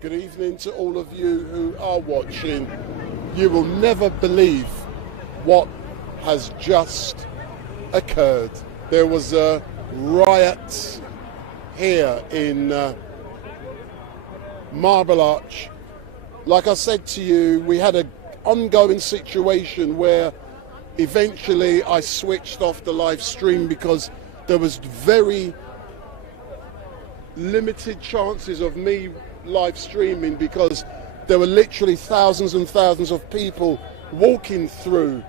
Good evening to all of you who are watching. You will never believe what has just occurred. There was a riot here in Marble Arch. Like I said to you, we had an ongoing situation where eventually I switched off the live stream because there was very limited chances of me live streaming because there were literally thousands and thousands of people walking through.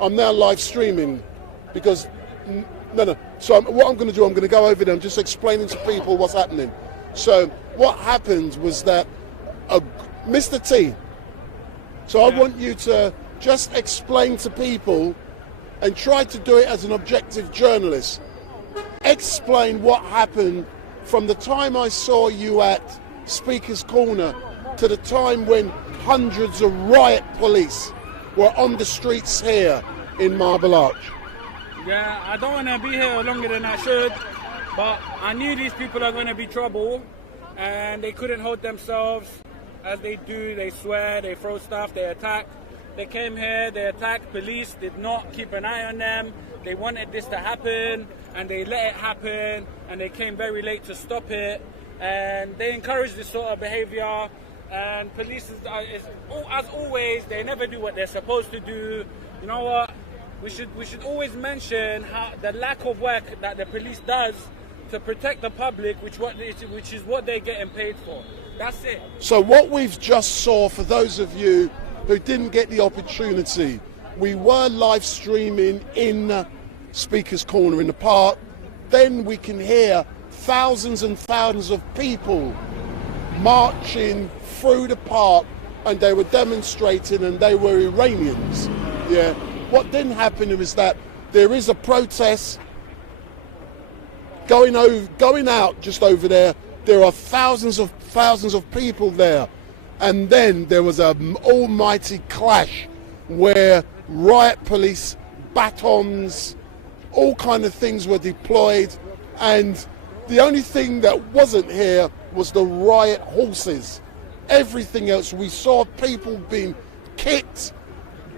I'm now live streaming because no. So what I'm going to do, I'm going to go over there and just explaining to people what's happening. So what happened was that Mr. T. So I want you to just explain to people and try to do it as an objective journalist. Explain what happened from the time I saw you at Speaker's Corner to the time when hundreds of riot police were on the streets here in Marble Arch. Yeah, I don't want to be here longer than I should, but I knew these people are going to be trouble, and they couldn't hold themselves as they do. They swear, they throw stuff, they attack. They came here, they attacked. Police did not keep an eye on them. They wanted this to happen, and they let it happen, and they came very late to stop it. And they encourage this sort of behavior, and police as always, they never do what they're supposed to do. You know what, we should always mention how the lack of work that the police does to protect the public, which is what they're getting paid for. That's it. So what we've just saw, for those of you who didn't get the opportunity, we were live streaming in Speaker's Corner in the park. Then we can hear thousands and thousands of people marching through the park, and they were demonstrating, and they were Iranians. Yeah. What didn't happen is that there is a protest going out just over there. There are thousands of people there, and then there was an almighty clash where riot police, batons, all kind of things were deployed, and the only thing that wasn't here was the riot horses. Everything else, we saw people being kicked,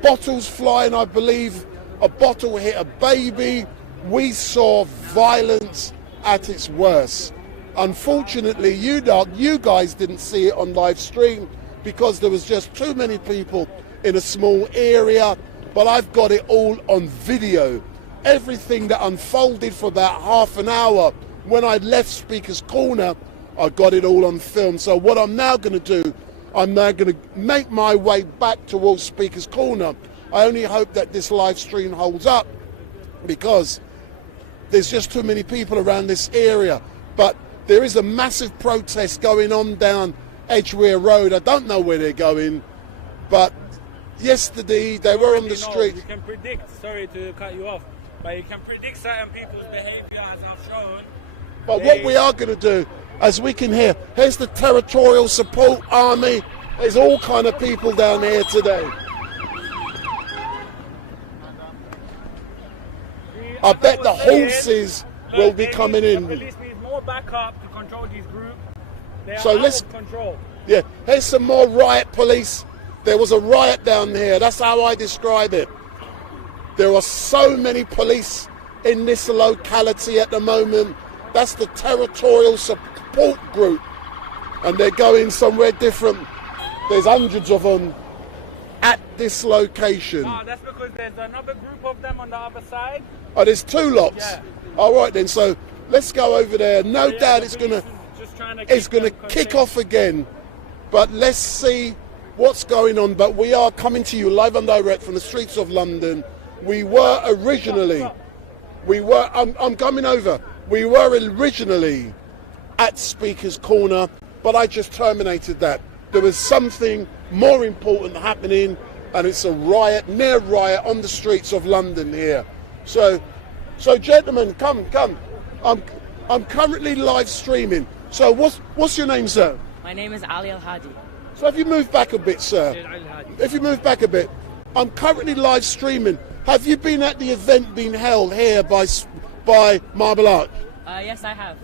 bottles flying. I believe a bottle hit a baby. We saw violence at its worst. Unfortunately, you guys didn't see it on live stream because there was just too many people in a small area, but I've got it all on video. Everything that unfolded for about half an hour when I left Speaker's Corner, I got it all on film. So what I'm now going to do, I'm now going to make my way back towards Speaker's Corner. I only hope that this live stream holds up because there's just too many people around this area. But there is a massive protest going on down Edgware Road. I don't know where they're going, but yesterday they were on the street. You can predict, sorry to cut you off, but you can predict certain people's behavior, as I've shown. But what we are going to do, as we can hear, here's the Territorial Support Army. There's all kind of people down here today. I bet the horses will be coming in. The police need more backup to control these groups. They are So out let's of control. Yeah, here's some more riot police. There was a riot down here. That's how I describe it. There are so many police in this locality at the moment. That's the Territorial Support Group, and they're going somewhere different. There's hundreds of them at this location. No, that's because there's another group of them on the other side. Oh, there's two lots. Yeah. All right then. So let's go over there. No doubt it's gonna kick off again. But let's see what's going on. But we are coming to you live and direct from the streets of London. We were originally. I'm coming over. We were originally at Speaker's Corner, but I just terminated that. There was something more important happening, and it's a riot, near riot on the streets of London here. So gentlemen, come. I'm currently live streaming. So what's your name, sir? My name is Ali Al Hadi. So if you move back a bit, sir, if you move back a bit, I'm currently live streaming. Have you been at the event being held here by Marble Arch? Yes, I have.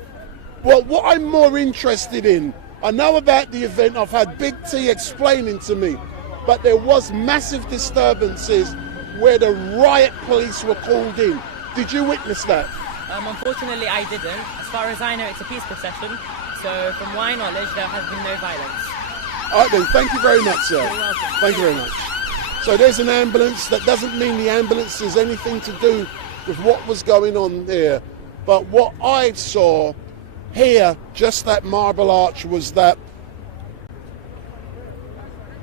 Well, what I'm more interested in, I know about the event, I've had Big T explaining to me, but there was massive disturbances where the riot police were called in. Did you witness that? Unfortunately, I didn't. As far as I know, it's a peace procession, so from my knowledge, there has been no violence. All right then, thank you very much, sir. You're welcome. Thank you very much. So there's an ambulance. That doesn't mean the ambulance has anything to do with what was going on there. But what I saw here, just at Marble Arch, was that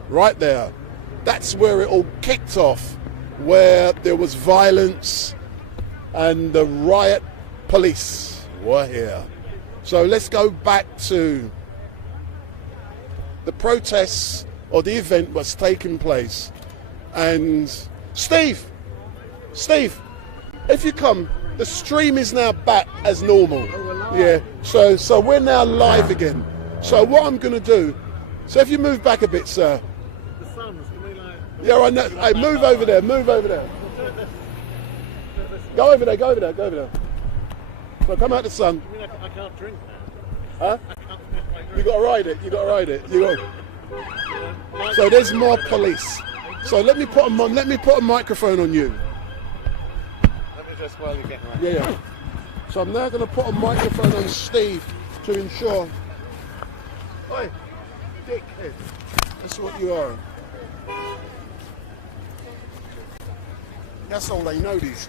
right there. That's where it all kicked off, where there was violence and the riot police were here. So let's go back to the protests or the event was taking place. And Steve, if you come, the stream is now back as normal. Yeah, so we're now live again. So what I'm going to do, so if you move back a bit, sir. The sun's going to be like... Yeah, I know. Hey, move over there, move over there. Go over there, go over there, go over there. So come out the sun. I mean, I can't drink now. Huh? I can't finish my drink. You got to ride it, you got to ride it. You got. So there's more police. So let me put a microphone on you. Let me just while you're getting around. Yeah. So I'm now going to put a microphone on Steve to ensure. Oi, dickhead. That's what you are. That's all they know, these.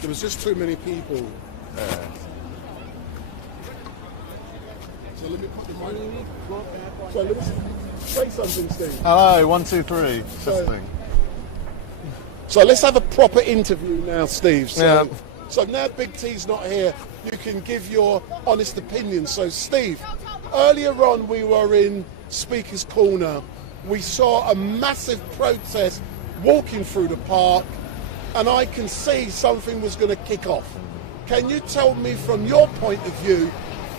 There was just too many people. So let me put the mic on. So let me say something, Steve. Hello, 1, 2, 3. Testing. So let's have a proper interview now, Steve. Yeah. So now Big T's not here, you can give your honest opinion. So Steve, earlier on we were in Speaker's Corner. We saw a massive protest walking through the park, and I can see something was going to kick off. Can you tell me from your point of view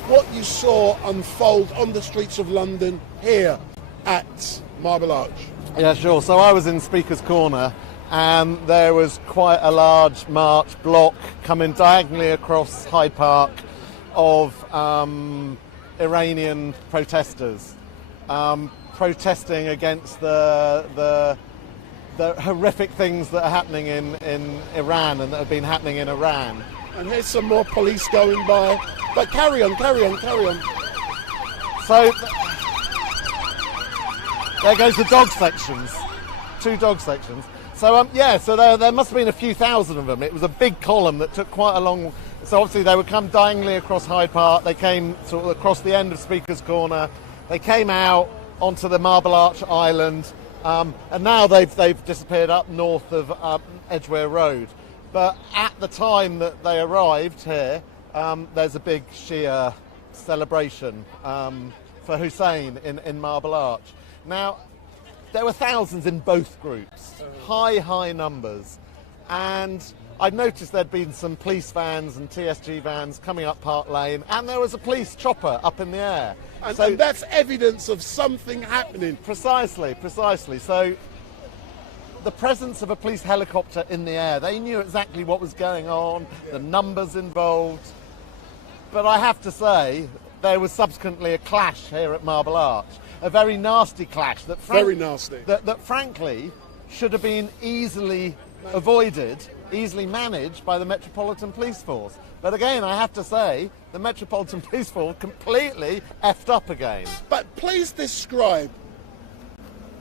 what you saw unfold on the streets of London here at Marble Arch? Yeah, sure. So I was in Speaker's Corner, and there was quite a large march block coming diagonally across Hyde Park of Iranian protesters protesting against the horrific things that are happening in Iran and that have been happening in Iran. And there's some more police going by. But carry on. So there goes the dog sections, 2 dog sections. So so there must have been a few thousand of them. It was a big column that took quite a long. So obviously they would come diagonally across Hyde Park. They came sort of across the end of Speaker's Corner. They came out onto the Marble Arch Island, and now they've disappeared up north of Edgware Road. But at the time that they arrived here, there's a big Shia celebration for Hussein in Marble Arch. Now, there were thousands in both groups, high numbers, and I'd noticed there'd been some police vans and TSG vans coming up Park Lane, and there was a police chopper up in the air. And that's evidence of something happening. Precisely. So the presence of a police helicopter in the air, they knew exactly what was going on, the numbers involved. But I have to say, there was subsequently a clash here at Marble Arch, a very nasty clash that frankly should have been easily avoided, easily managed by the Metropolitan Police Force. But again, I have to say, the Metropolitan Police Force completely effed up again. But please describe,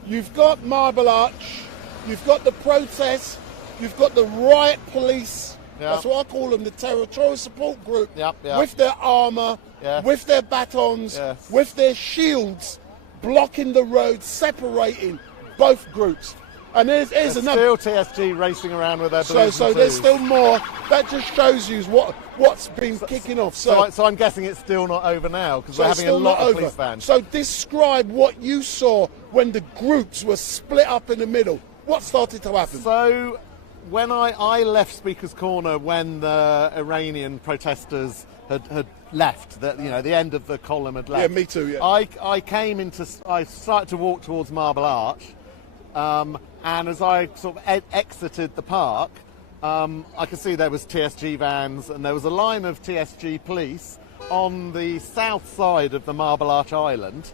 you've got Marble Arch, you've got the protests, you've got the riot police, that's what I call them, the territorial support group, with their armour, with their batons, with their shields, blocking the road, separating both groups. And there's another. Still TSG racing around with their balloons. So there's still more. That just shows you what's been kicking off. So I'm guessing it's still not over now because we're having a lot of police vans. So describe what you saw when the groups were split up in the middle. What started to happen? So when I left Speaker's Corner when the Iranian protesters had left. The end of the column had left. Yeah, me too. Yeah. I started to walk towards Marble Arch, and as I sort of exited the park, I could see there was TSG vans, and there was a line of TSG police on the south side of the Marble Arch Island,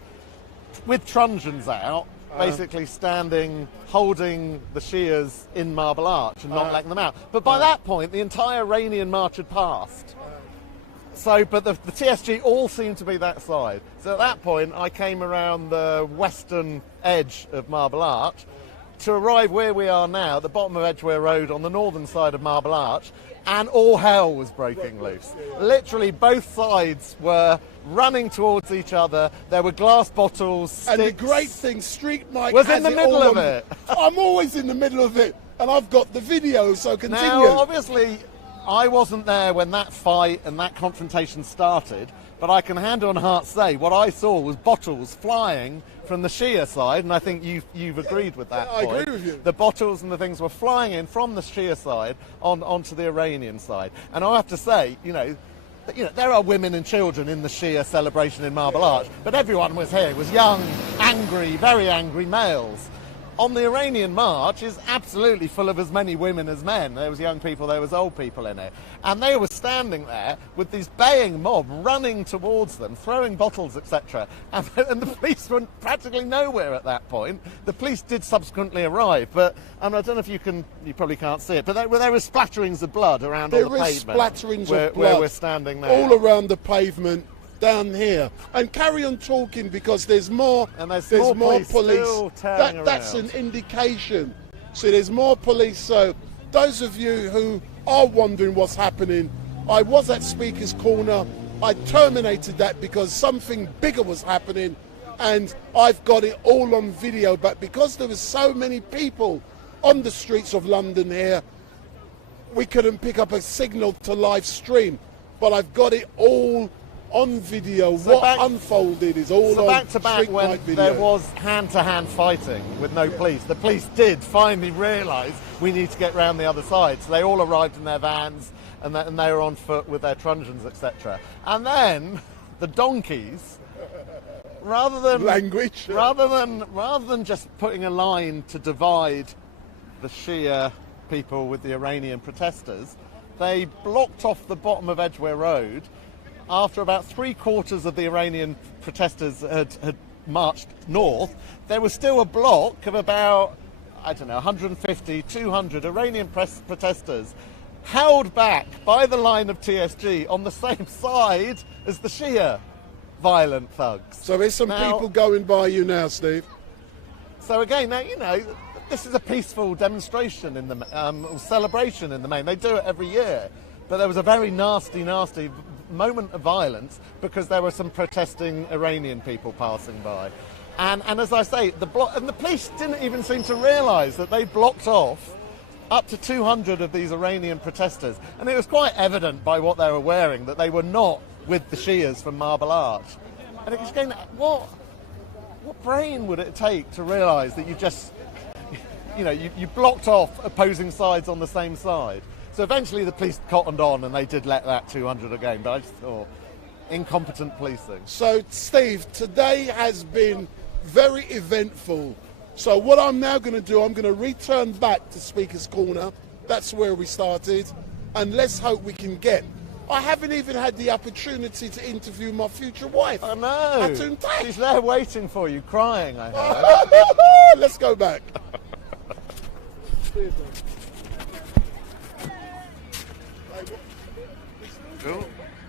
with truncheons out, basically standing, holding the Shias in Marble Arch and not letting them out. But by that point, the entire Iranian march had passed. So, but the TSG all seemed to be that side. So at that point, I came around the western edge of Marble Arch to arrive where we are now, at the bottom of Edgware Road on the northern side of Marble Arch, and all hell was breaking loose. Literally, both sides were running towards each other. There were glass bottles, sticks. And the great thing, StreetMic was in the middle of it. I'm always in the middle of it, and I've got the video, so continue. Now, obviously, I wasn't there when that fight and that confrontation started, but I can hand on heart say what I saw was bottles flying from the Shia side, and I think you've agreed with that point. I agree with you. The bottles and the things were flying in from the Shia side onto the Iranian side. And I have to say, there are women and children in the Shia celebration in Marble Arch, but everyone was here. It was young, angry, very angry males. On the Iranian march is absolutely full of as many women as men. There was young people, there was old people in it. And they were standing there with this baying mob running towards them, throwing bottles, etc. And the police were practically nowhere at that point. The police did subsequently arrive, but I don't know if you probably can't see it, but there were splatterings of blood around all the pavement. There is splatterings of blood where we're standing now. All around the pavement. Down here, and carry on talking because there's more. And there's more police. That's an indication. So there's more police. So those of you who are wondering what's happening, I was at Speaker's Corner. I terminated that because something bigger was happening, and I've got it all on video. But because there were so many people on the streets of London here, we couldn't pick up a signal to live stream. But I've got it all on video. So what unfolded is all on back to back when video. There was hand-to-hand fighting with no police. The police did finally realise we need to get round the other side. So they all arrived in their vans and they were on foot with their truncheons, etc. And then the donkeys, rather than just putting a line to divide the Shia people with the Iranian protesters, they blocked off the bottom of Edgware Road. After about 3/4 of the Iranian protesters had marched north, there was still a block of about, 150, 200 Iranian protesters held back by the line of TSG on the same side as the Shia violent thugs. So there's some people going by you now, Steve. So again, now, this is a peaceful demonstration in the celebration in the main. They do it every year. But there was a very nasty moment of violence because there were some protesting Iranian people passing by. And as I say, the police didn't even seem to realise that they blocked off up to 200 of these Iranian protesters. And it was quite evident by what they were wearing that they were not with the Shias from Marble Arch. And it was going, what brain would it take to realise that you just, you blocked off opposing sides on the same side? So eventually the police cottoned on and they did let that 200 again, but I just thought, incompetent policing. So, Steve, today has been very eventful. So what I'm now going to do, I'm going to return back to Speaker's Corner. That's where we started. And let's hope we can get... I haven't even had the opportunity to interview my future wife. I know. Hatun Tash. She's there waiting for you, crying, I heard. Let's go back. Cool.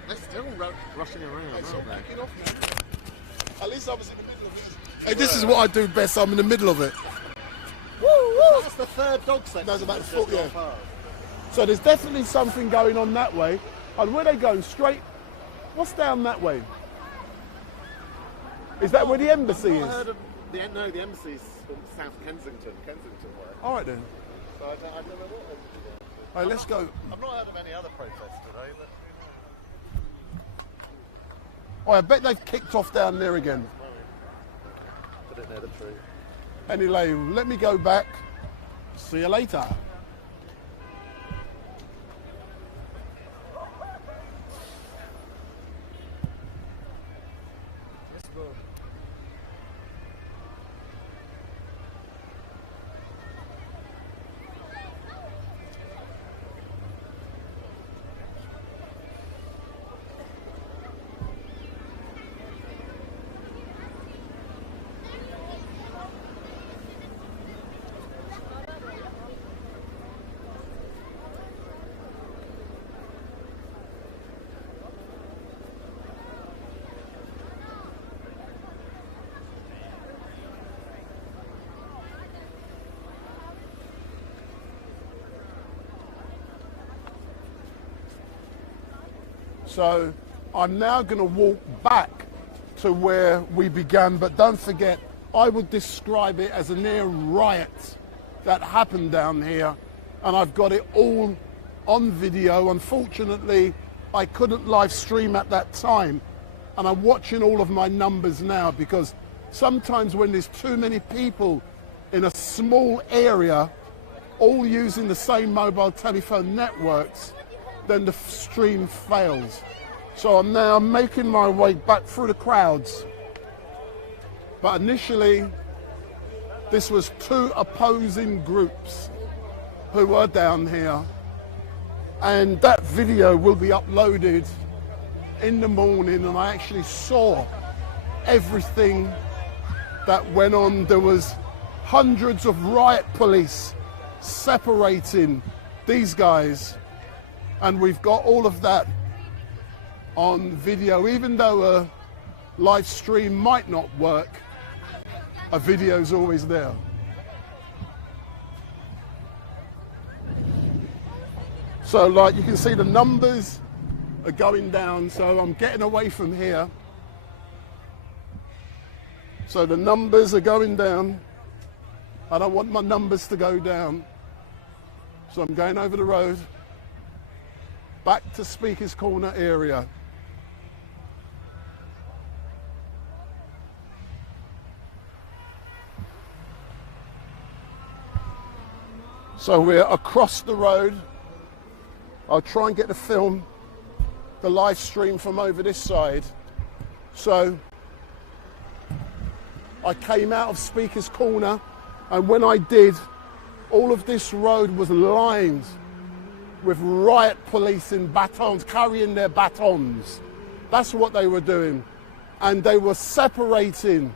They're still rushing around, aren't they? At least I was in the middle of it. Hey, this is what I do best. I'm in the middle of it. Woo, woo. That's the third dog section. That's about the foot, yeah. So there's definitely something going on that way. And where are they going? Straight? What's down that way? Is that where the embassy is? I heard of the embassy's from South Kensington way. All right then. So I don't know what. All right, let's go. I've not heard of any other protests today, but Oh, I bet they've kicked off down there again. put it near the tree. Anyway, let me go back. See you later. So I'm now going to walk back to where we began, but don't forget, I would describe it as a near riot that happened down here, and I've got it all on video. Unfortunately, I couldn't live stream at that time, and I'm watching all of my numbers now, because sometimes when there's too many people in a small area, all using the same mobile telephone networks, then the stream fails. So I'm now making my way back through the crowds. But initially, this was two opposing groups who were down here. And that video will be uploaded in the morning, and I actually saw everything that went on. There was hundreds of riot police separating these guys, and we've got all of that on video. Even though a live stream might not work, a video's always there. So like you can see, the numbers are going down, so I'm getting away from here. So the numbers are going down. I don't want my numbers to go down. So I'm going over the road, back to Speaker's Corner area. So we're across the road. I'll try and get the film, the live stream from over this side. So I came out of Speaker's Corner, and when I did, all of this road was lined with riot police in batons, carrying their batons. That's what they were doing. And they were separating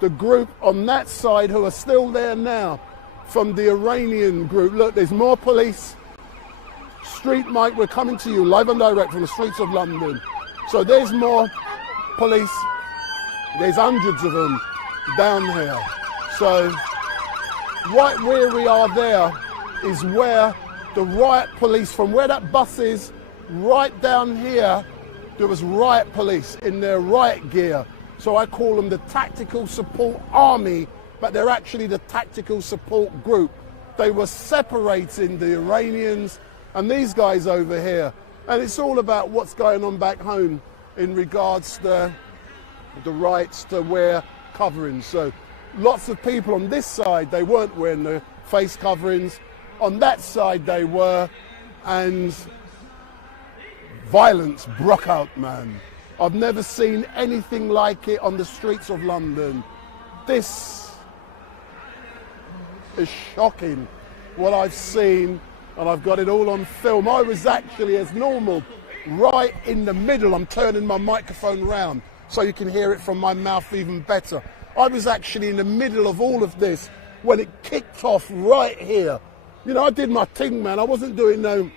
the group on that side, who are still there now, from the Iranian group. Look, there's more police. StreetMic, we're coming to you live and direct from the streets of London. So there's more police. There's hundreds of them down here. So right where we are there is where the riot police, from where that bus is, right down here, there was riot police in their riot gear. So I call them the Tactical Support Army, but they're actually the Tactical Support Group. They were separating the Iranians and these guys over here. And it's all about what's going on back home in regards to the rights to wear coverings. So lots of people on this side, they weren't wearing the face coverings. On that side they were, and violence broke out, man. I've never seen anything like it on the streets of London. This is shocking, what I've seen, and I've got it all on film. I was actually, as normal, right in the middle. I'm turning my microphone round so you can hear it from my mouth even better. I was actually in the middle of all of this when it kicked off right here. You know, I did my thing, man. I wasn't doing no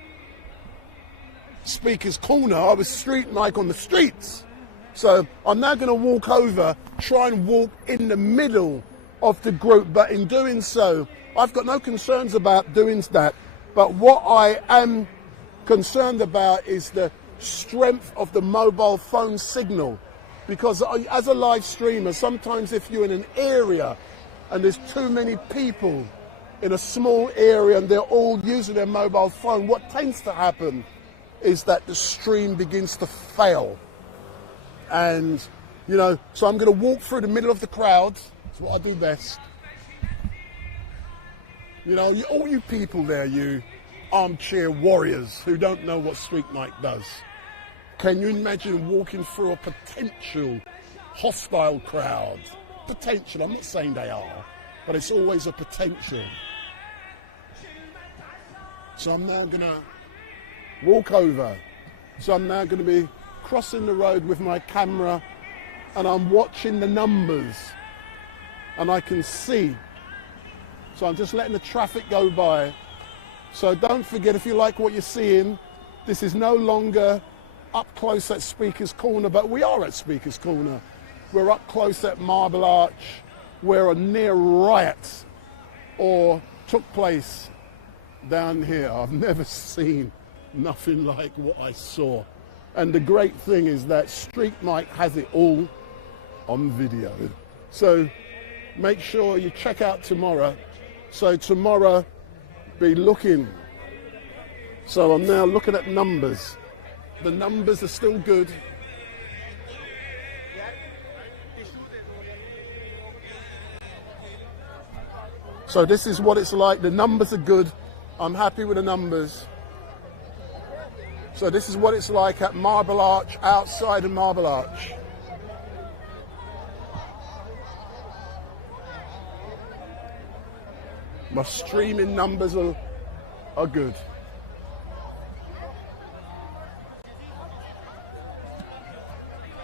Speaker's Corner. I was StreetMic on the streets. So I'm now going to walk over, try and walk in the middle of the group. But in doing so, I've got no concerns about doing that. But what I am concerned about is the strength of the mobile phone signal. Because as a live streamer, sometimes if you're in an area and there's too many people in a small area and they're all using their mobile phone, what tends to happen is that the stream begins to fail. And, you know, so I'm going to walk through the middle of the crowd. That's what I do best. You know, all you people there, you armchair warriors who don't know what StreetMic does. Can you imagine walking through a potential hostile crowd? Potential, I'm not saying they are, but it's always a potential. So I'm now going to walk over. So I'm now going to be crossing the road with my camera, and I'm watching the numbers, and I can see. So I'm just letting the traffic go by. So don't forget, if you like what you're seeing, this is no longer up close at Speaker's Corner, but we are at Speaker's Corner. We're up close at Marble Arch, where a near riot took place down here. I've never seen nothing like what I saw. And the great thing is that StreetMic has it all on video. So make sure you check out tomorrow. So tomorrow, be looking. So I'm now looking at numbers. The numbers are still good. So this is what it's like. The numbers are good. I'm happy with the numbers. So this is what it's like at Marble Arch, outside of Marble Arch. My streaming numbers are good.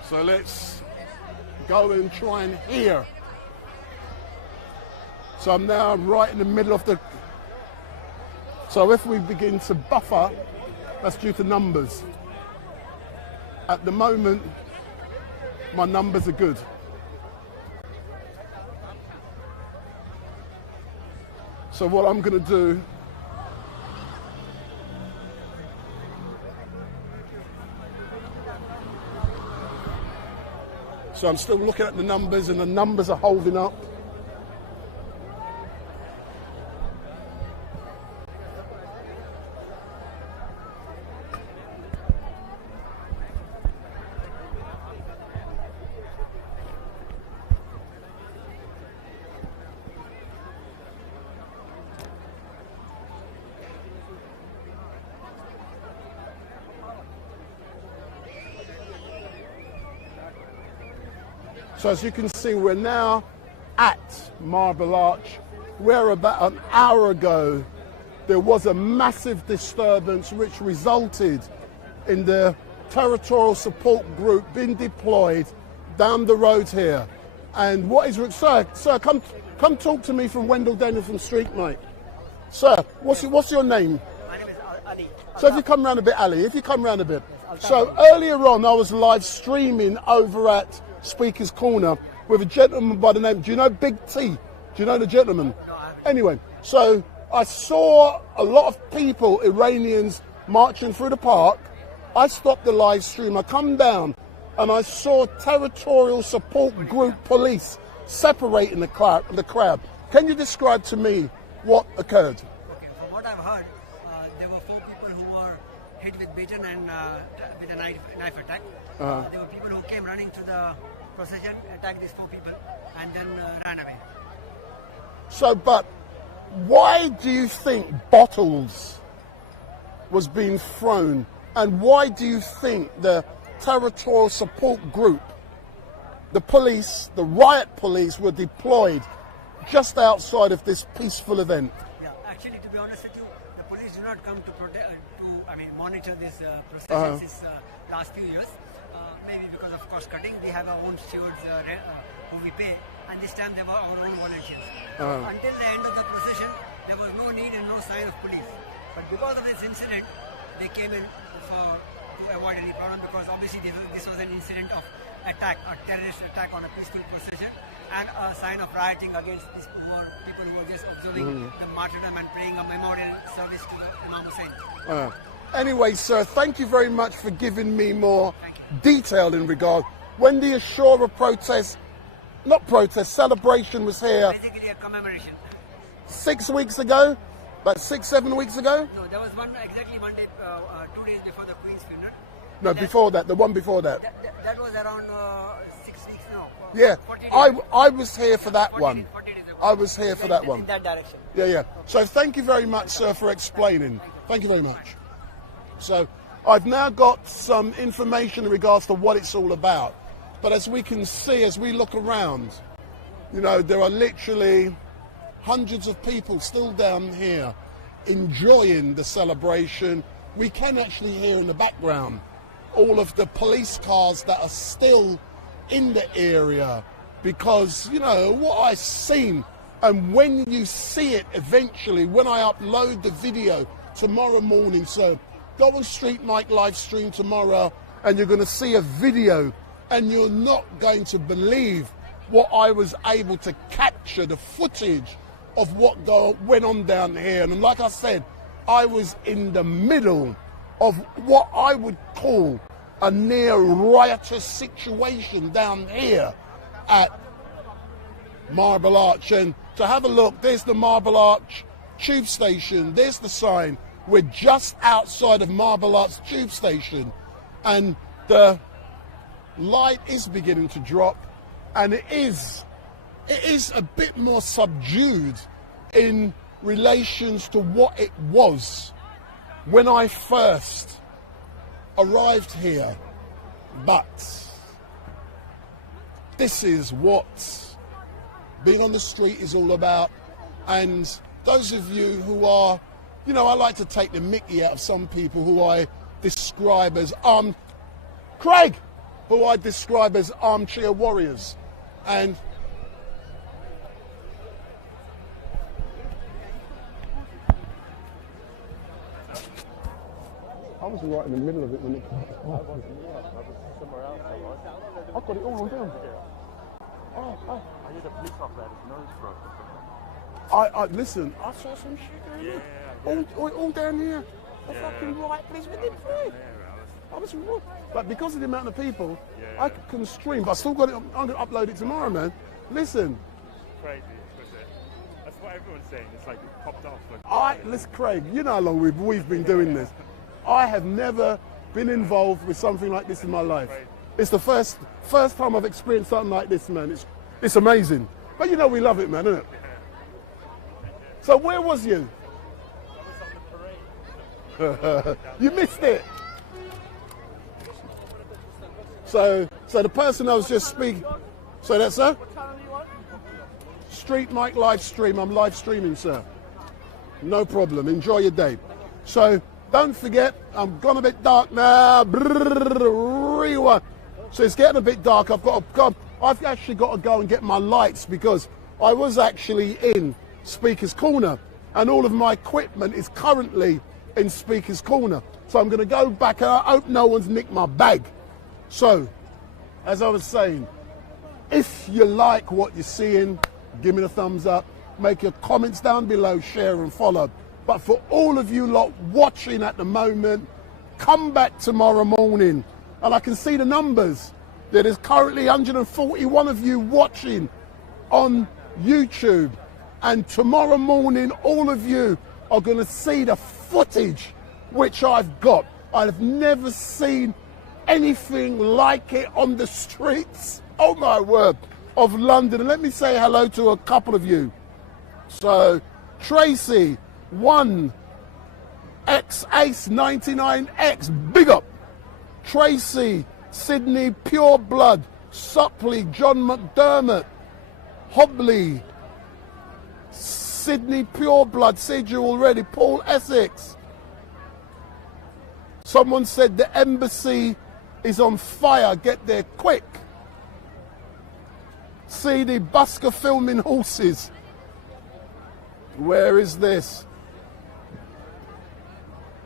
So let's go and try and hear. So I'm now right in the middle of the... So if we begin to buffer, that's due to numbers. At the moment, my numbers are good. So what I'm going to do, so I'm still looking at the numbers, and the numbers are holding up. So as you can see, we're now at Marble Arch, where about an hour ago there was a massive disturbance which resulted in the territorial support group being deployed down the road here. And what is, sir, come talk to me from Wendell Daniel from StreetMic. Sir, what's your name? My name is Ali. So if you come round a bit, Ali, if you come round a bit. So earlier on I was live streaming over at Speaker's Corner with a gentleman by the name, do you know Big T? Do you know the gentleman? No, I haven't. Anyway, so I saw a lot of people, Iranians, marching through the park. I stopped the live stream, I come down and I saw territorial support group police separating the crowd. Can you describe to me what occurred? Okay, from what I've heard, there were 4 people who were hit with baton and with a knife attack. There were people who came running to the procession, attacked these 4 people, and then ran away. So, but why do you think bottles was being thrown? And why do you think the territorial support group, the police, the riot police were deployed just outside of this peaceful event? Yeah, actually, to be honest with you, the police do not come to monitor this procession since last few years. Maybe because of cost cutting, we have our own stewards who we pay, and this time they were our own volunteers. Until the end of the procession, there was no need and no sign of police. But because of this incident, they came in to avoid any problem, because obviously this was an incident of attack, a terrorist attack on a peaceful procession, and a sign of rioting against these people who were just observing the martyrdom and praying a memorial service to Imam Hussein. Anyway, sir, thank you very much for giving me more detail in regard. When the Ashura celebration was here, Basically a commemoration. 6 weeks ago, about 6-7 weeks ago? No, there was one exactly one day, 2 days before the Queen's funeral. No, before that, the one before that. That was around 6 weeks now. Yeah, 40 days. I was here for that 40 one. days, 40 days ago. I was here for that one. In that direction. Yeah. So thank you very much, sir, for explaining. Thank you very much. So I've now got some information in regards to what it's all about. But as we can see, as we look around, you know, there are literally hundreds of people still down here enjoying the celebration. We can actually hear in the background all of the police cars that are still in the area, because, you know, what I've seen, and when you see it eventually, when I upload the video tomorrow morning, so go on StreetMic LiveStream tomorrow and you're going to see a video, and you're not going to believe what I was able to capture, the footage of what went on down here. And like I said, I was in the middle of what I would call a near riotous situation down here at Marble Arch. And to have a look, there's the Marble Arch tube station, there's the sign. We're just outside of Marble Arch tube station, and the light is beginning to drop, and it is a bit more subdued in relations to what it was when I first arrived here. But this is what being on the street is all about. And those of you who are, you know, I like to take the mickey out of some people who I describe as Craig, who I describe as armchair warriors. And I was right in the middle of it when it I was somewhere else. I got it all on film. I hear the police officer, his nose broke. Listen, I saw some shit down here. All down here. The fucking right police were in free. I was wrong. But because of the amount of people, I can stream, but I still got it. I'm going to upload it tomorrow, man. Listen. Crazy, that's what everyone's saying. It's like it popped off. Listen, Craig, you know how long we've been doing this. I have never been involved with something like this in my life. It's the first time I've experienced something like this, man. It's amazing. But you know we love it, man, isn't it? So where was you? I was on the parade. You missed it. So the person I was just speaking. So that's sir? What channel are you on? StreetMic LiveStream. I'm live streaming, sir. No problem. Enjoy your day. So don't forget, I'm gone a bit dark now. Rewind. So it's getting a bit dark. I've actually got to go and get my lights because I was actually in Speaker's Corner and all of my equipment is currently in Speaker's Corner. So I'm going to go back and I hope no one's nicked my bag. So, as I was saying, if you like what you're seeing, give me the thumbs up, make your comments down below, share and follow. But for all of you lot watching at the moment, come back tomorrow morning. And I can see the numbers. There is currently 141 of you watching on YouTube. And tomorrow morning, all of you are going to see the footage which I've got. I've never seen anything like it on the streets, oh my word, of London. And let me say hello to a couple of you. So, Tracy, 1X Ace 99X, big up. Tracy, Sydney, Pure Blood, Supley, John McDermott, Hobley, Sydney, Pure Blood, said you already, Paul Essex. Someone said the embassy is on fire, get there quick. CD Busker filming horses. Where is this?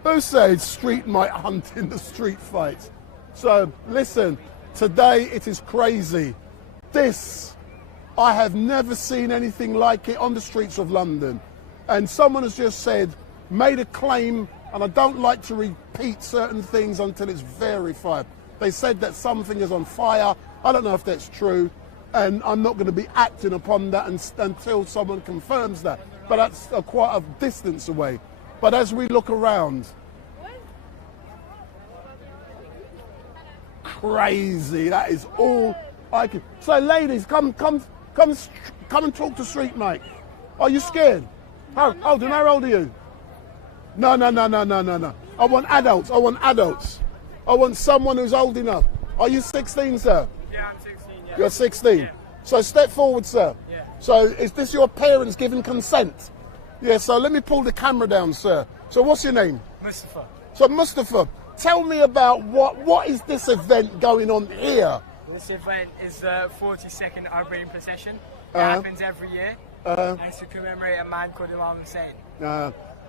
Who said StreetMic hunting the street fight? So listen, today it is crazy. I have never seen anything like it on the streets of London. And someone has just made a claim, and I don't like to repeat certain things until it's verified. They said that something is on fire. I don't know if that's true, and I'm not going to be acting upon that until someone confirms that. But that's quite a distance away. But as we look around, crazy. That is all I can. So, ladies, come and talk to StreetMic. Are you scared? How old are you? No. I want adults. I want someone who's old enough. Are you 16, sir? Yeah, I'm 16, yeah. You're 16? Yeah. So step forward, sir. Yeah. So is this your parents giving consent? Yeah, so let me pull the camera down, sir. So what's your name? Mustafa. So Mustafa, tell me about what is this event going on here? This event is the 42nd Arbaeen procession. It happens every year. And it's to commemorate a man called Imam Hussein.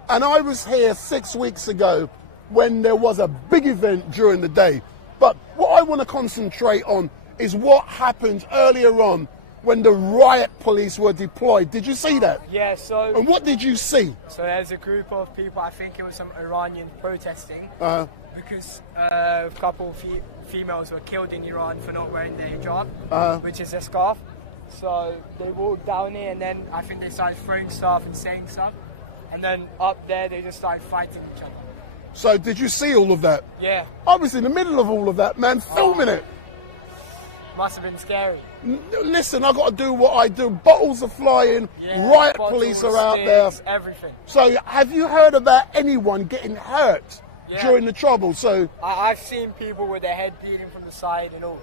And I was here 6 weeks ago when there was a big event during the day. But what I want to concentrate on is what happened earlier on when the riot police were deployed. Did you see that? Yeah, so... And what did you see? So there's a group of people, I think it was some Iranian protesting, because a couple females were killed in Iran for not wearing their hijab, which is a scarf. So they walked down here, and then I think they started throwing stuff and saying stuff, and then up there they just started fighting each other. So did you see all of that? Yeah. I was in the middle of all of that, man, filming it. Must have been scary. Listen, I got to do what I do. Bottles are flying, riot police are out there. Everything. So have you heard about anyone getting hurt during the trouble? So I've seen people with their head bleeding from the side and all.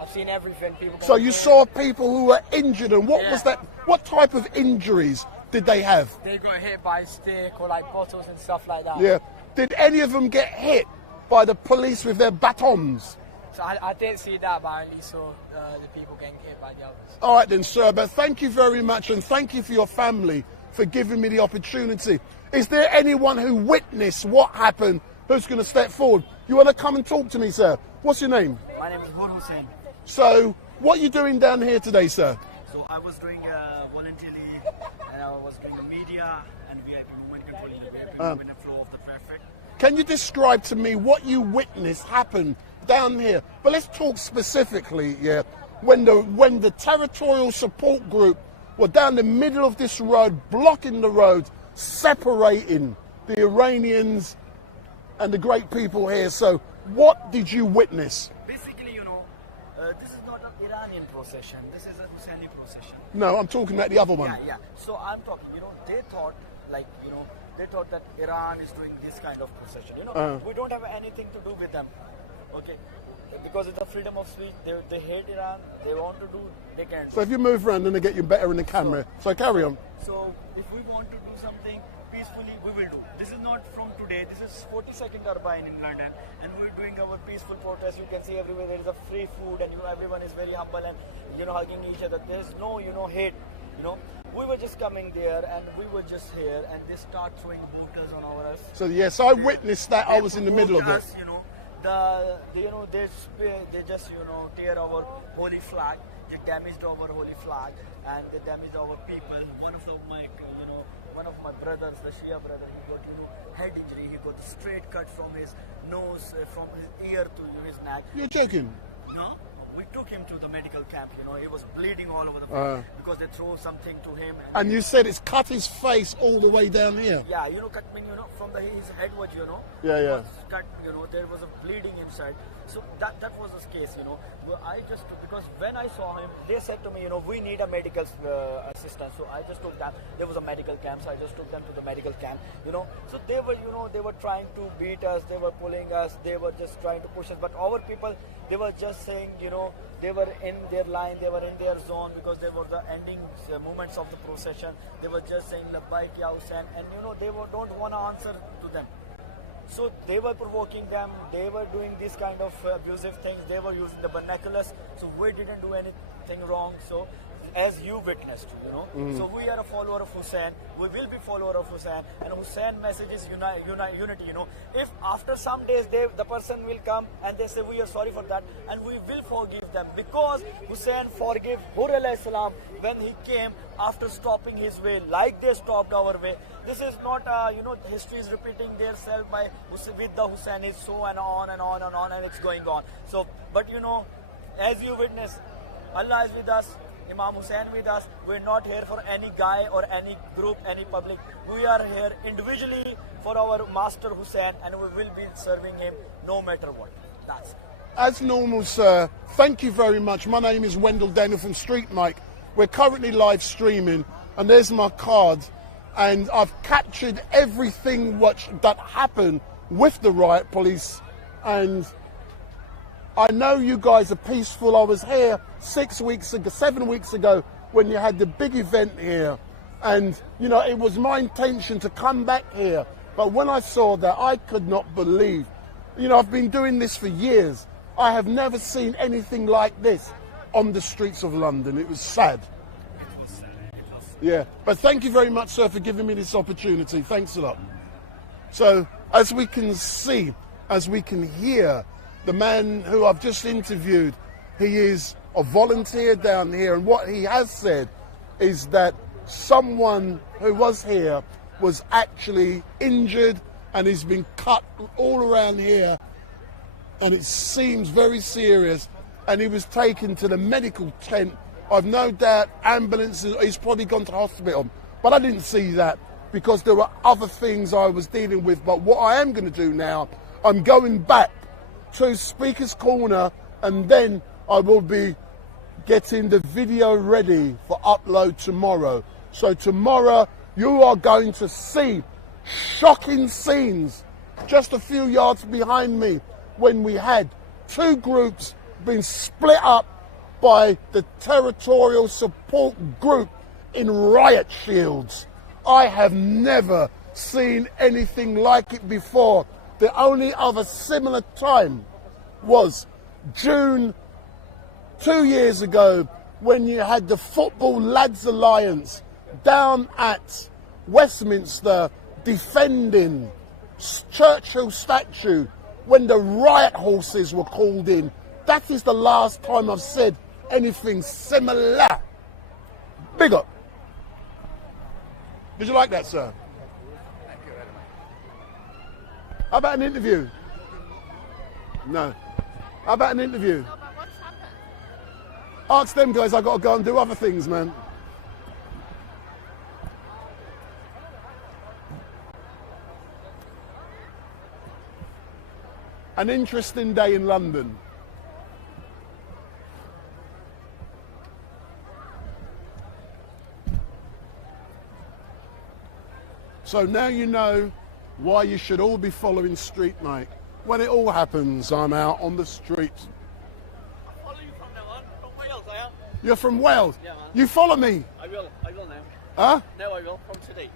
I've seen everything. People. So you saw people who were injured, and what was that? What type of injuries did they have? They got hit by a stick or like bottles and stuff like that. Yeah. Did any of them get hit by the police with their batons? So I didn't see that, but I only saw the people getting hit by the others. All right then, sir, but thank you very much, and thank you for your family for giving me the opportunity. Is there anyone who witnessed what happened who's going to step forward? You want to come and talk to me, sir? What's your name? My name is Hussein. So, what are you doing down here today, sir? So I was doing voluntarily, and I was doing media and VIP movement controlling the VIP movement and flow of the traffic. Can you describe to me what you witnessed happen down here? But let's talk specifically, when the territorial support group were down the middle of this road, blocking the road, separating the Iranians and the great people here. So what did you witness? Basically, this is not an Iranian procession. This is a Husseini procession. No, I'm talking about the other one. Yeah. So I'm talking, they thought, they thought that Iran is doing this kind of procession. We don't have anything to do with them. Okay, because it's the freedom of speech. They hate Iran. They want to do. They can. So if you move around, then they get you better in the camera. So carry on. So if we want to do something peacefully, we will do. This is not from today. This is 42nd Turbine in London, and we're doing our peaceful protest. You can see everywhere there is a free food, and everyone is very humble and hugging each other. There's no hate. We were just coming there, and we were just here, and they start throwing mortars on us. So yes, I witnessed that. I was in the middle of it. They just tear our holy flag. They damaged our holy flag, and they damaged our people. One of my brothers, the Shia brother, he got head injury. He got a straight cut from his nose, from his ear to his neck. You're joking? No. We took him to the medical camp, he was bleeding all over the place because they threw something to him. And you said it's cut his face all the way down here? Yeah, cut me, from his headward, Yeah. It was cut, there was a bleeding inside. So that was the case, I just, because when I saw him, they said to me, we need a medical assistance. So I just took that. There was a medical camp, so I just took them to the medical camp, So they were trying to beat us, they were pulling us, they were just trying to push us. But our people, they were just saying, they were in their line, they were in their zone, because they were the ending moments of the procession. They were just saying, Labbaik Ya Hussein, and they don't want to answer to them. So they were provoking them, they were doing these kind of abusive things, they were using the vernaculars, so we didn't do anything wrong. So as you witnessed, So we are a follower of Hussein, we will be follower of Hussein, and Hussein message is unity, If after some days the person will come and they say we are sorry for that, and we will forgive them, because Hussein forgave Hur alayhi salam when he came after stopping his way, like they stopped our way. This is not, history is repeating themselves with the Husseinis, so and on and on and on, and it's going on. So, but as you witness, Allah is with us, Imam Hussein with us. We're not here for any guy or any group, any public. We are here individually for our Master Hussein, and we will be serving him no matter what. That's it. As normal, sir, thank you very much. My name is Wendell Daniel from StreetMic. We're currently live streaming, and there's my card. And I've captured everything that happened with the riot police. And I know you guys are peaceful. I was here 7 weeks ago when you had the big event here. And, it was my intention to come back here. But when I saw that, I could not believe. I've been doing this for years. I have never seen anything like this on the streets of London. It was sad. Yeah, but thank you very much, sir, for giving me this opportunity. Thanks a lot. So, as we can see, as we can hear, the man who I've just interviewed, he is a volunteer down here, and what he has said is that someone who was here was actually injured and he's been cut all around here, and it seems very serious, and he was taken to the medical tent. I've no doubt ambulances, he's probably gone to hospital, but I didn't see that because there were other things I was dealing with. But what I am going to do now, I'm going back to Speaker's Corner, and then I will be getting the video ready for upload tomorrow. So tomorrow you are going to see shocking scenes just a few yards behind me when we had two groups being split up by the territorial support group in riot shields. I have never seen anything like it before. The only other similar time was June 2 years ago when you had the Football Lads Alliance down at Westminster defending Churchill statue when the riot horses were called in. That is the last time I've said anything similar. Big up. Did you like that, sir? Thank you very much. How about an interview? No. How about an interview? No, but what's happened? Ask them guys, I've got to go and do other things, man. An interesting day in London. So now you know why you should all be following StreetMic. When it all happens, I'm out on the street. I follow you from now on. From Wales, I am. You're from Wales? Yeah, man. You follow me? I will now. Huh? Now I will, from today.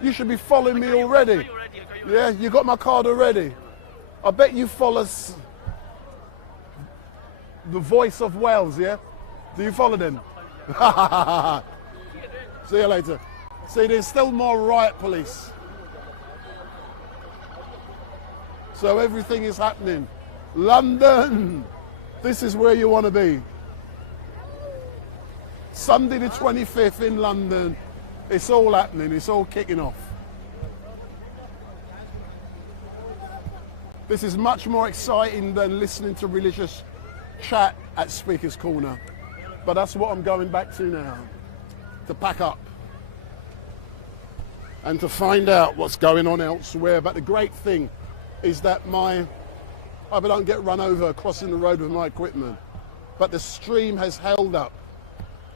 You should be following me already. Yeah, you got my card already. I bet you follow the Voice of Wales, yeah? Do you follow them? See you later. See, there's still more riot police. So everything is happening. London, this is where you want to be. Sunday the 25th in London, it's all happening, it's all kicking off. This is much more exciting than listening to religious chat at Speaker's Corner. But that's what I'm going back to now, to pack up and to find out what's going on elsewhere. But the great thing is that I don't get run over crossing the road with my equipment. But the stream has held up.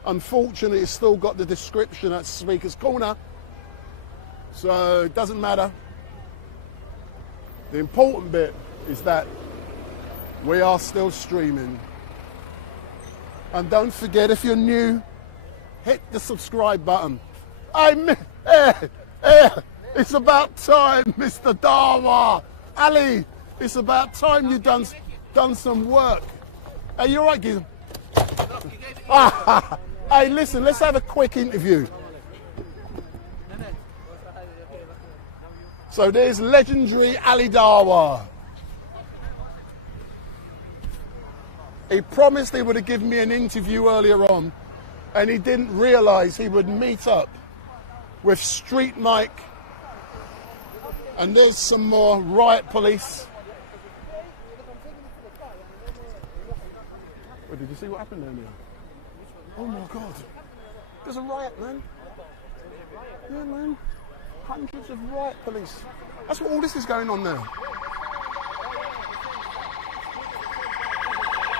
Unfortunately, it's still got the description at Speaker's Corner, so it doesn't matter. The important bit is that we are still streaming. And don't forget, if you're new, hit the subscribe button. It's about time, Mr. Dawa. Ali, it's about time you've done some work. Hey, you all right, Giz? Hey, listen, let's have a quick interview. So there's legendary Ali Dawa. He promised he would have given me an interview earlier on, and he didn't realise he would meet up with StreetMic. And there's some more riot police. Wait, did you see what happened down there? Oh my God. There's a riot, man. Yeah, man. Hundreds of riot police. That's what all this is going on now.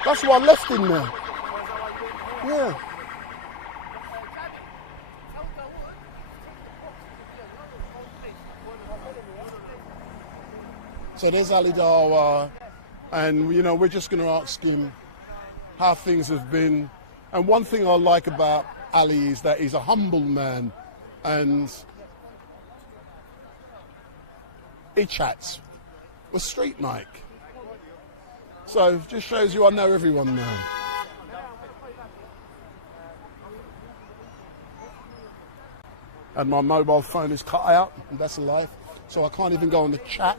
That's why I left him there. Yeah. So there's Ali Dawa, and you know, we're just going to ask him how things have been. And one thing I like about Ali is that he's a humble man, and he chats with StreetMic. So it just shows you I know everyone now. And my mobile phone is cut out, and that's a life. So I can't even go on the chat.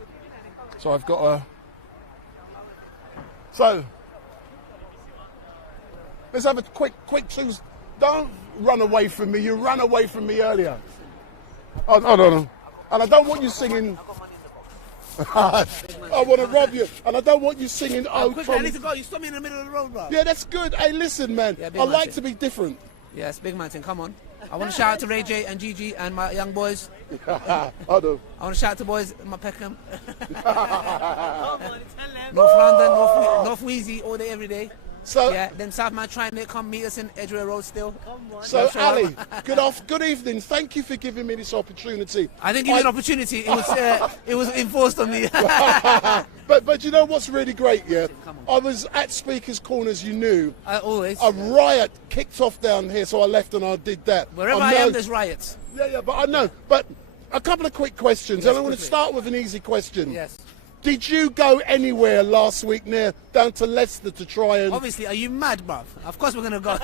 So I've got to... So, let's have a quick choose. Don't run away from me. You ran away from me earlier. Oh, no. And I don't want you singing... I want to rob you, and I don't want you singing. Oh, quick, I need to go. You stop me in the middle of the road, bro. Yeah, that's good. Hey, listen, man. Yeah, I like to be different. Yes, big man thing. Come on. I want to shout out to Ray J and Gigi and my young boys. I do. I want to shout out to boys in my Peckham. North London, North Wheezy, all day, every day. So yeah, then South Man trying to come meet us in Edgware Road still. So Ali, good evening. Thank you for giving me this opportunity. I didn't give you an opportunity. It was enforced on me. but you know what's really great? Yeah, I was at Speakers Corner, as you knew. Always. A riot kicked off down here, so I left and I did that. Wherever I am, there's riots. Yeah, but I know. But a couple of quick questions, Yes, and I'm going to start with an easy question. Yes. Did you go anywhere last week down to Leicester to try and... Obviously, are you mad, bruv? Of course we're going to go.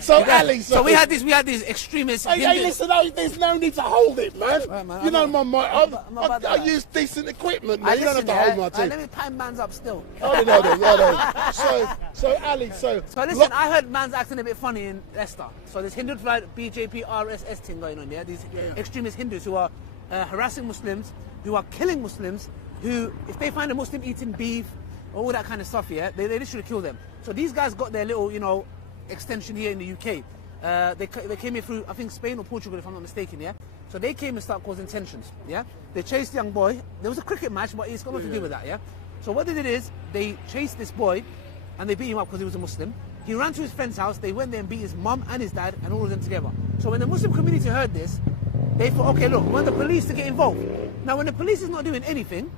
so Ali... So we had these extremists... Hey, listen, there's no need to hold it, man. Right, man, you know my mic. I use decent equipment, man. You don't have to hold my team. Let me pine man's up still. No. So Ali, So listen, I heard man's acting a bit funny in Leicester. So there's Hindu flight BJP RSS thing going on there. These extremist Hindus who are harassing Muslims, who are killing Muslims, who, if they find a Muslim eating beef, all that kind of stuff, yeah, they literally kill them. So these guys got their little, extension here in the UK. They came here through, I think, Spain or Portugal, if I'm not mistaken, yeah? So they came and started causing tensions, yeah? They chased the young boy. There was a cricket match, but it's got nothing to do with that, yeah? So what they did is, they chased this boy, and they beat him up because he was a Muslim. He ran to his friend's house, they went there and beat his mum and his dad, and all of them together. So when the Muslim community heard this, they thought, okay, look, we want the police to get involved. Now, when the police is not doing anything,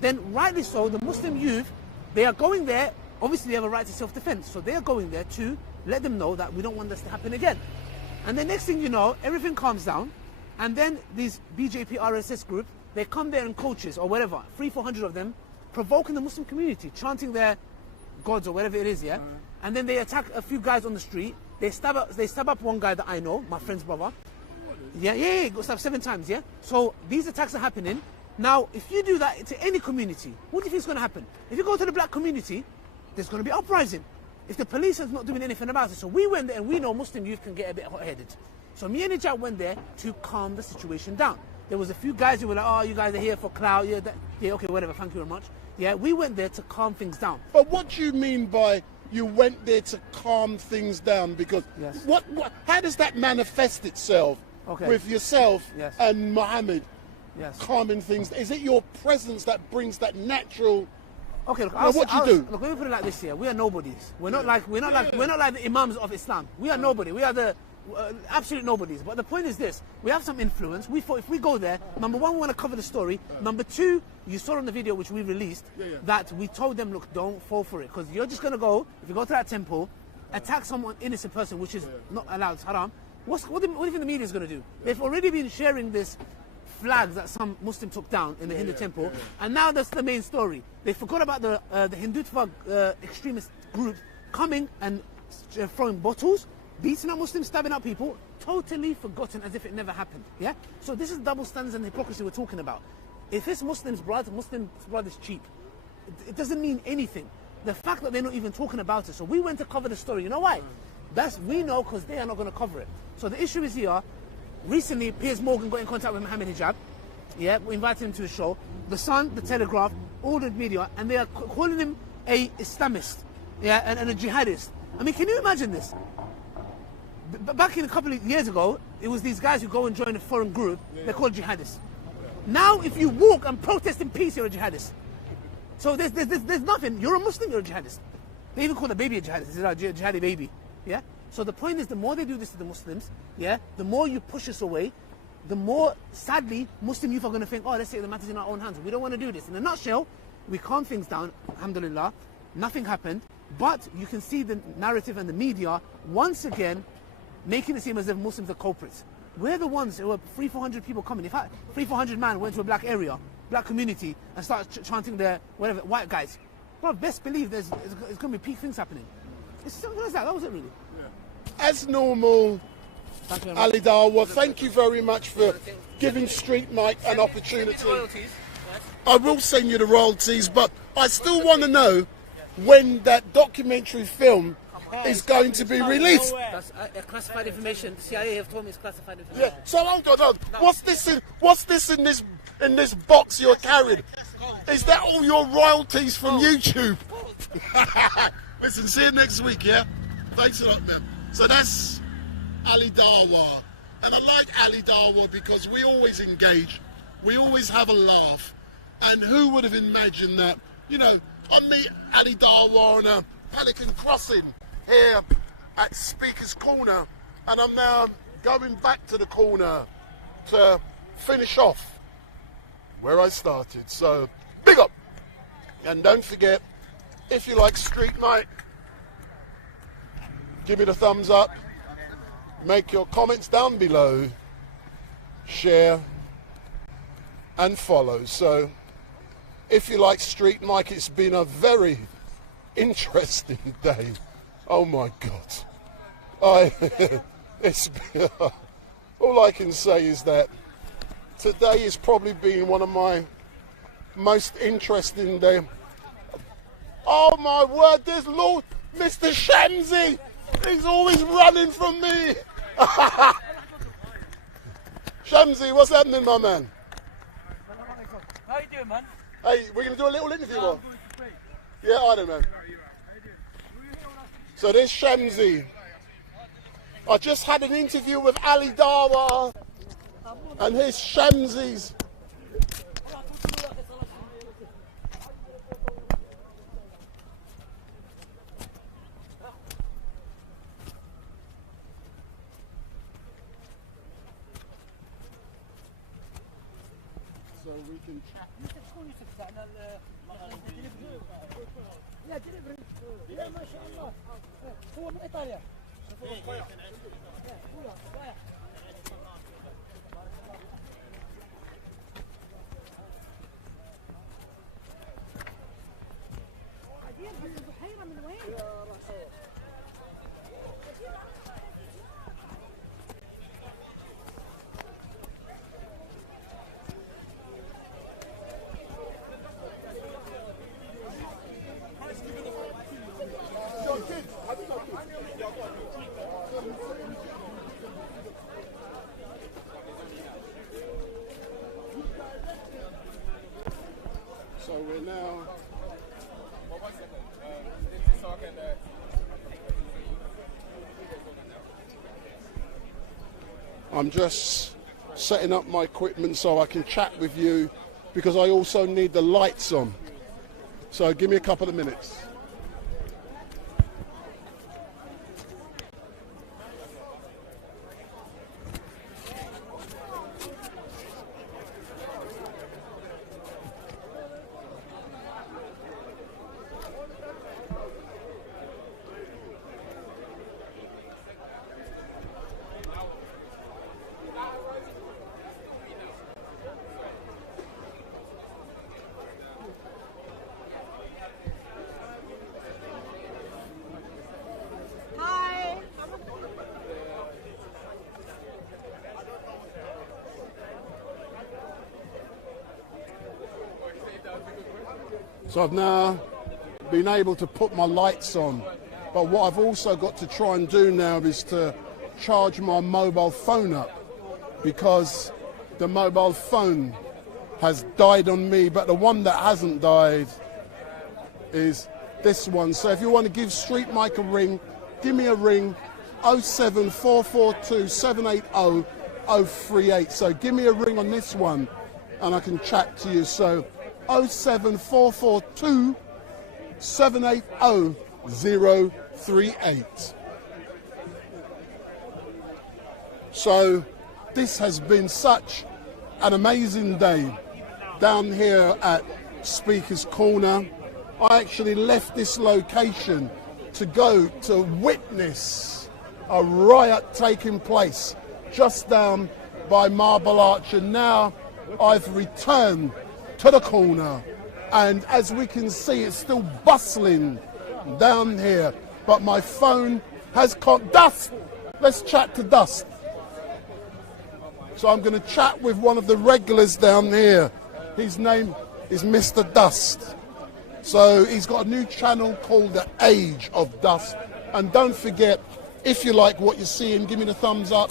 then rightly so, the Muslim youth, they are going there, obviously they have a right to self-defense, so they are going there to let them know that we don't want this to happen again. And the next thing you know, everything calms down, and then these BJP RSS group, they come there in coaches or whatever, 300-400 of them, provoking the Muslim community, chanting their gods or whatever it is, yeah? And then they attack a few guys on the street, they stab up one guy that I know, my friend's brother. Yeah, got stabbed 7 times, yeah? So these attacks are happening. Now, if you do that to any community, what do you think is going to happen? If you go to the black community, there's going to be uprising. If the police is not doing anything about it. So we went there, and we know Muslim youth can get a bit hot-headed. So me and Ijab went there to calm the situation down. There was a few guys who were like, oh, you guys are here for clout. Yeah, okay, whatever, thank you very much. Yeah, we went there to calm things down. But what do you mean by you went there to calm things down? Because how does that manifest itself with yourself and Mohammed? Yes. Calming things. Is it your presence that brings that natural? Okay, look. What do you do? Look, let me put it like this here. We are nobodies. We're not like the imams of Islam. We are nobody. We are the absolute nobodies. But the point is this: we have some influence. We thought if we go there, number one, we want to cover the story. Number two, you saw on the video which we released that we told them, look, don't fall for it, because you're just gonna go. If you go to that temple, attack someone innocent person, which is not allowed. It's haram. What do you think the media is gonna do? They've already been sharing this flags that some Muslim took down in the Hindu temple, and now that's the main story. They forgot about the Hindutva extremist group coming and throwing bottles, beating up Muslims, stabbing up people, totally forgotten as if it never happened. Yeah. So this is double standards and hypocrisy we're talking about. If it's Muslims' blood is cheap. It doesn't mean anything. The fact that they're not even talking about it. So we went to cover the story. You know why? We know because they are not going to cover it. So the issue is here. Recently, Piers Morgan got in contact with Mohammed Hijab. Yeah, we invited him to the show. The Sun, the Telegraph, all the media, and they are calling him a Islamist, yeah, and a jihadist. I mean, can you imagine this? Back in a couple of years ago, it was these guys who go and join a foreign group. They're called jihadists. Now, if you walk and protest in peace, you're a jihadist. So there's nothing. You're a Muslim, you're a jihadist. They even call the baby a jihadist. It's a jihadi baby. Yeah. So the point is, the more they do this to the Muslims, yeah, the more you push us away, the more, sadly, Muslim youth are going to think, oh, let's take the matters in our own hands. We don't want to do this. In a nutshell, we calm things down, alhamdulillah, nothing happened, but you can see the narrative and the media, once again, making it seem as if Muslims are culprits. We're the ones who are 300-400 people coming. In fact, 300-400 man went to a black area, black community, and started chanting their, whatever, white guys. Well, best believe there's going to be peak things happening. It's simple as that. That was it, really. As normal, Ali Dawa, thank you very much for giving StreetMic an opportunity. I will send you the royalties, but I still want to know when that documentary film is going to be released. That's classified information. The CIA have told me it's classified information. Yeah. So hold on. What's this in this box you're carrying? Is that all your royalties from YouTube? Listen, see you next week, yeah? Thanks a lot, man. So that's Ali Dawa. And I like Ali Dawa because we always engage. We always have a laugh. And who would have imagined that, you know, I meet Ali Dawa on a Pelican Crossing here at Speaker's Corner, and I'm now going back to the corner to finish off where I started. So, big up! And don't forget, if you like StreetMic, give me the thumbs up, make your comments down below, share and follow. So, if you like StreetMic, it's been a very interesting day. Oh my God. All I can say is that today has probably been one of my most interesting days. Oh my word, there's Lord Mr. Shamsi. He's always running from me. Shamsi, what's happening, my man? How you doing, man? Hey, we're going to do a little interview, or? Yeah, I don't know. So there's Shamsi. I just had an interview with Ali Dawa, and here's Shamsi's. So we can chat. لا دليفري لا ما شاء الله هو من ايطاليا البحيره من وين؟ So we're now. I'm just setting up my equipment so I can chat with you, because I also need the lights on. So give me a couple of minutes. So I've now been able to put my lights on, but what I've also got to try and do now is to charge my mobile phone up, because the mobile phone has died on me, but the one that hasn't died is this one. So if you want to give StreetMic a ring, give me a ring, 07442 780 038. So give me a ring on this one and I can chat to you. So 07442 780 038. So this has been such an amazing day down here at Speaker's Corner. I actually left this location to go to witness a riot taking place just down by Marble Arch, and now I've returned to the corner, and as we can see, it's still bustling down here, but my phone has caught dust. Let's chat to Dust. So I'm going to chat with one of the regulars down here. His name is Mr. Dust. So he's got a new channel called The Age of Dust, And don't forget, if you like what you're seeing, give me the thumbs up,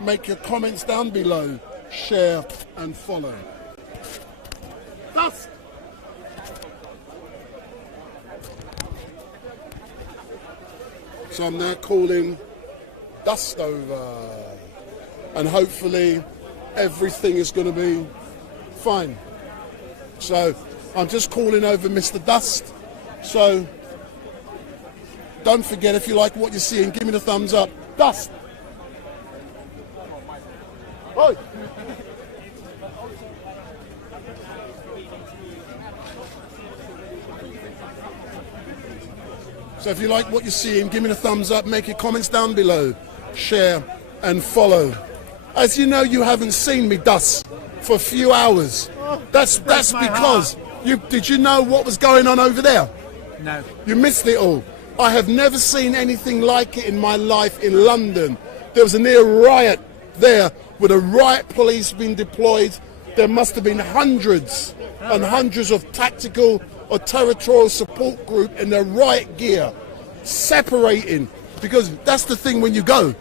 make your comments down below, share and follow. Dust! So I'm now calling Dust over, and hopefully everything is going to be fine. So I'm just calling over Mr. Dust. So don't forget, if you like what you're seeing, give me the thumbs up. Dust! Oi! So if you like what you're seeing, give me the thumbs up, make your comments down below, share and follow. As you know, you haven't seen me, Dust, for a few hours. That's because did you know what was going on over there? No. You missed it all. I have never seen anything like it in my life in London. There was a near riot there with a riot police being deployed. There must have been hundreds and hundreds of tactical or territorial support group in their riot gear separating, because that's the thing when you go.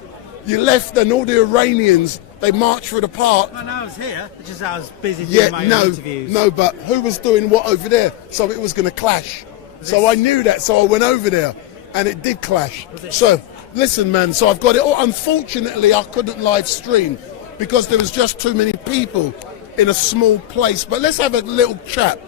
You left and all the Iranians, they marched through the park. When I was here, just I was busy doing my own interviews. No, but who was doing what over there? So it was going to clash. So I knew that, so I went over there, and it did clash. So, listen, man, so I've got it all. Unfortunately, I couldn't live stream because there was just too many people in a small place. But let's have a little chat.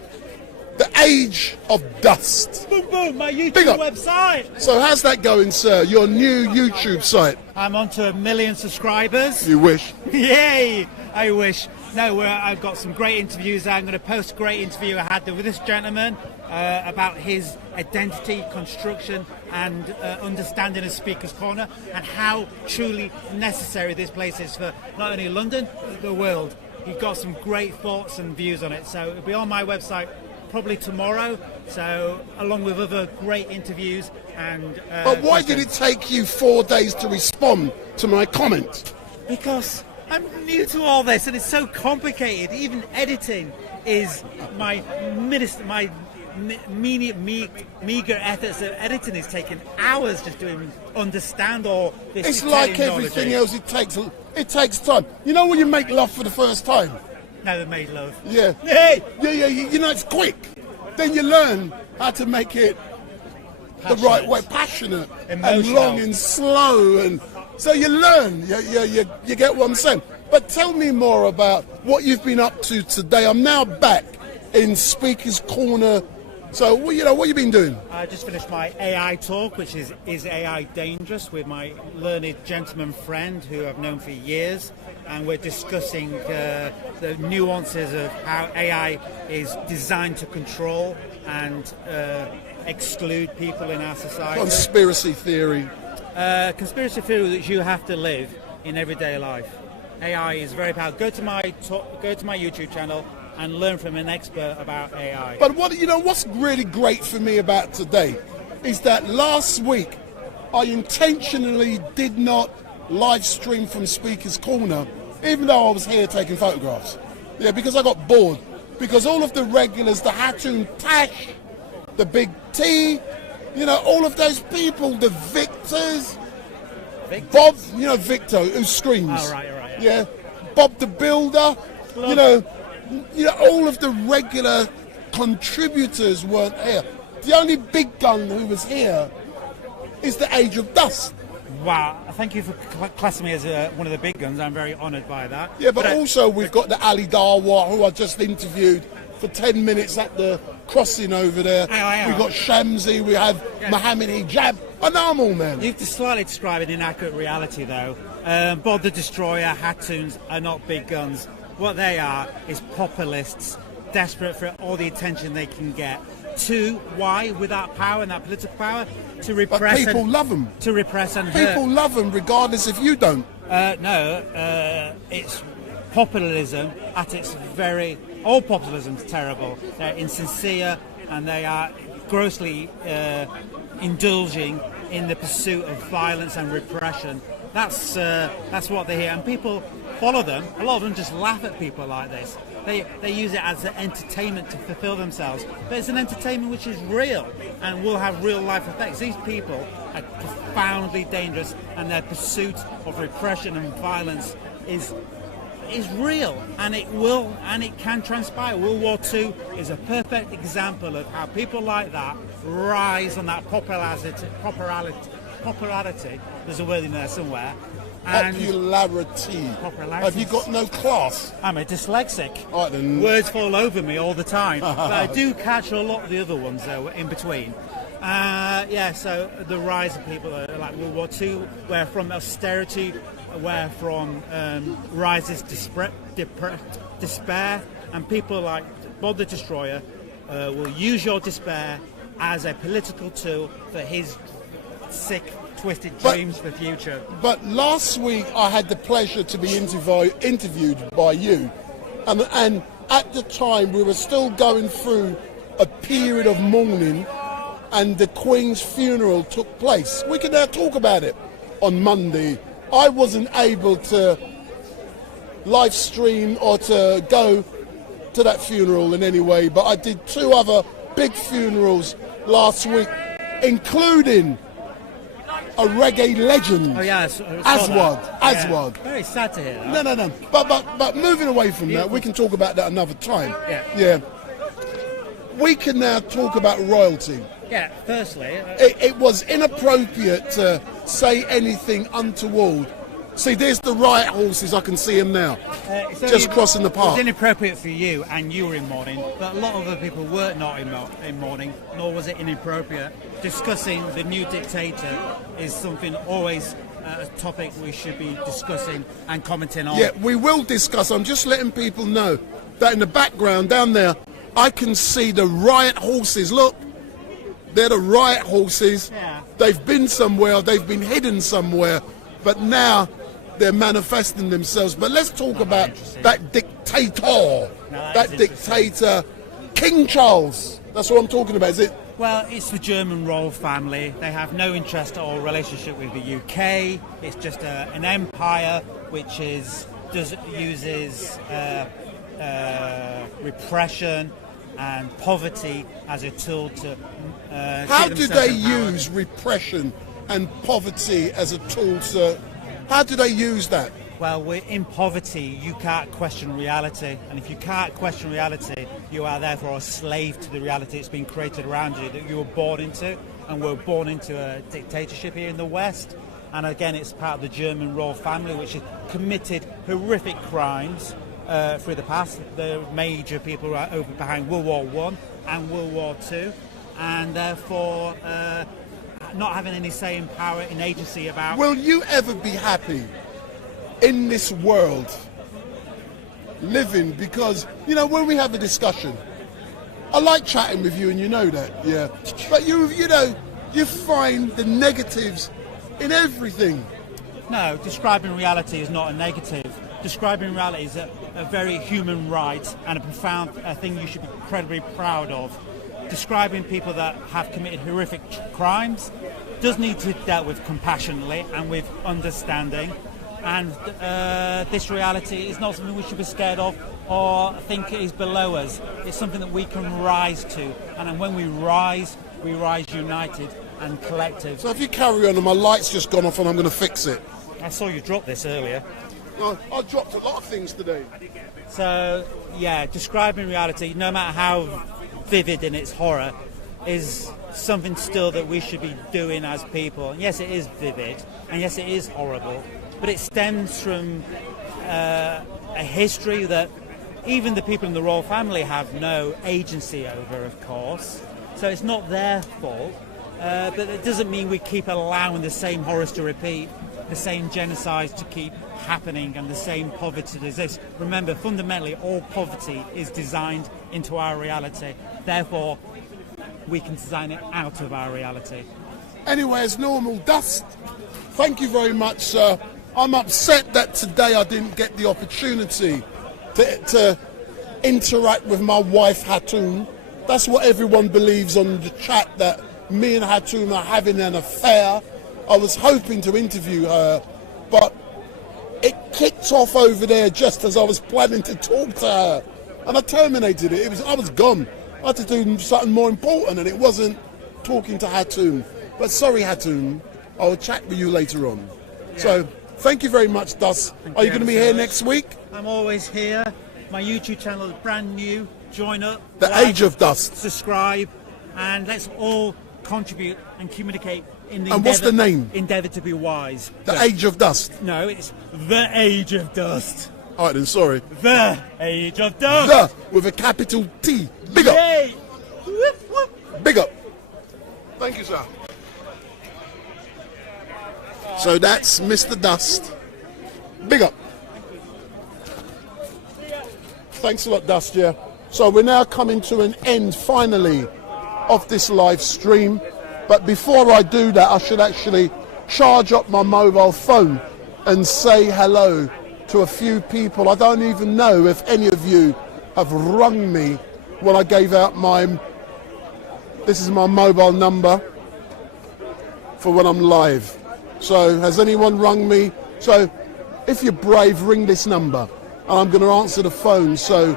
The age of Dust. Boom, boom, my YouTube website. So how's that going, sir? Your new YouTube site? I'm on to 1 million subscribers. You wish. Yay, I wish. No, I've got some great interviews. I'm going to post a great interview I had with this gentleman about his identity, construction and understanding of Speaker's Corner, and how truly necessary this place is for not only London, but the world. You've got some great thoughts and views on it. So it'll be on my website probably tomorrow, so along with other great interviews and but why did it take you 4 days to respond to my comment? Because I'm new to all this and it's so complicated. Even editing is my meager efforts of editing is taking hours just doing understand all this. It's like everything else, it takes time. You know when you make love for the first time? Never made love. Yeah. Hey! Yeah, you know, it's quick. Then you learn how to make it the right way, passionate, emotional, and long and slow, and so you learn. You get what I'm saying. But tell me more about what you've been up to today. I'm now back in Speaker's Corner. So, what have you been doing? I just finished my AI talk, which is AI dangerous, with my learned gentleman friend who I've known for years, and we're discussing the nuances of how AI is designed to control and exclude people in our society. Conspiracy theory. Conspiracy theory that you have to live in everyday life. AI is very powerful. Go to my YouTube channel and learn from an expert about AI. But what's really great for me about today is that last week I intentionally did not live stream from Speaker's Corner, even though I was here taking photographs. Yeah, because I got bored. Because all of the regulars, the Hatun, Tash, the Big T, all of those people, the Victors, Bob, Victor, who screams. Oh, right. Yeah, Bob the Builder, all of the regular contributors weren't here. The only big gun who was here is the Age of Dust. Wow, thank you for classing me as one of the big guns. I'm very honoured by that. Yeah, but also we've got the Ali Dawa, who I just interviewed for 10 minutes at the crossing over there. We've got Shamsi, we have Mohammed Hijab. I know them all, man. You've slightly described an inaccurate reality, though. Bob the Destroyer, Hatuns are not big guns. What they are is populists, desperate for all the attention they can get. Why? With that power and that political power, to repress. But people love them. To repress and hurt. People love them regardless if you don't. No, it's populism at its very... All populism's terrible. They're insincere and they are grossly indulging in the pursuit of violence and repression. That's what they hear. And people follow them, a lot of them just laugh at people like this. They use it as an entertainment to fulfill themselves. But it's an entertainment which is real and will have real life effects. These people are profoundly dangerous, and their pursuit of repression and violence is real, and it can transpire. World War II is a perfect example of how people like that rise on that popularity. There's a word in there somewhere. Popularity. Have you got no class? I'm a dyslexic. All right, then. Words fall over me all the time, but I do catch a lot of the other ones though in between. So the rise of people like World War II, where from austerity, where from rises despair, and people like Bob the Destroyer will use your despair as a political tool for his sick, twisted dreams for the future. But last week I had the pleasure to be interviewed by you, and at the time we were still going through a period of mourning, and the Queen's funeral took place. We can now talk about it on Monday. I wasn't able to live stream or to go to that funeral in any way, but I did 2 other big funerals last week, including a reggae legend. Oh yeah, Aswad. Very sad to hear that. No. But moving away from that, we can talk about that another time. Yeah. We can now talk about royalty. Yeah, firstly... It was inappropriate to say anything untoward. See, there's the riot horses, I can see them now, just crossing the park. It was inappropriate for you, and you were in mourning, but a lot of other people were not in mourning, nor was it inappropriate. Discussing the new dictator is something always a topic we should be discussing and commenting on. Yeah, we will discuss. I'm just letting people know that in the background down there, I can see the riot horses. Look. They're the riot horses. Yeah. They've been somewhere, they've been hidden somewhere, but now they're manifesting themselves. But let's talk about that dictator. That dictator, King Charles. That's what I'm talking about, is it? Well, it's the German royal family. They have no interest or relationship with the UK. It's just an empire which uses repression and poverty as a tool to how do they use repression and poverty as a tool to... How do they use that? Well, in poverty, you can't question reality. And if you can't question reality, you are therefore a slave to the reality that's been created around you, that you were born into. And we're born into a dictatorship here in the West. And again, it's part of the German royal family, which has committed horrific crimes through the past. The major people are over behind World War I and World War II, and therefore not having any say in power, in agency about... Will you ever be happy in this world living? Because, you know, when we have a discussion, I like chatting with you, and you know that, yeah. But you know, you find the negatives in everything. No, describing reality is not a negative. Describing reality is a very human right and a profound thing you should be incredibly proud of. Describing people that have committed horrific crimes does need to be dealt with compassionately and with understanding. And this reality is not something we should be scared of or think is below us. It's something that we can rise to. And when we rise united and collective. So if you carry on and my light's just gone off and I'm going to fix it. I saw you drop this earlier. I dropped a lot of things today. So, yeah, describing reality, no matter how vivid in its horror, is something still that we should be doing as people. And yes, it is vivid, and yes, it is horrible, but it stems from a history that even the people in the royal family have no agency over, of course. So it's not their fault, but it doesn't mean we keep allowing the same horrors to repeat, the same genocides to keep happening, and the same poverty to exist. Remember, fundamentally, all poverty is designed into our reality. Therefore, we can design it out of our reality. Anyway, as normal, Dust, thank you very much, sir. I'm upset that today I didn't get the opportunity to interact with my wife, Hatun. That's what everyone believes on the chat, that me and Hatun are having an affair. I was hoping to interview her, but it kicked off over there just as I was planning to talk to her. And I terminated it. I was gone. I had to do something more important, and it wasn't talking to Hatun. But sorry, Hatun, I'll chat with you later on. Yeah. So, thank you very much, Dus. Are you going to be here next week? I'm always here. My YouTube channel is brand new. Join up. The like, Age of Dust. Subscribe, and let's all contribute and communicate in the And what's the name? Endeavour to be wise. The Age of Dust. No, it's The Age of Dust. All right then, sorry. The Age of Dust. The with a capital T. Big up. Yay. Big up. Thank you, sir. So that's Mr. Dust. Big up. Thanks a lot, Dust, yeah. So we're now coming to an end, finally, of this live stream. But before I do that, I should actually charge up my mobile phone and say hello to a few people. I don't even know if any of you have rung me when I gave out this is my mobile number for when I'm live. So has anyone rung me? So if you're brave, ring this number and I'm going to answer the phone. So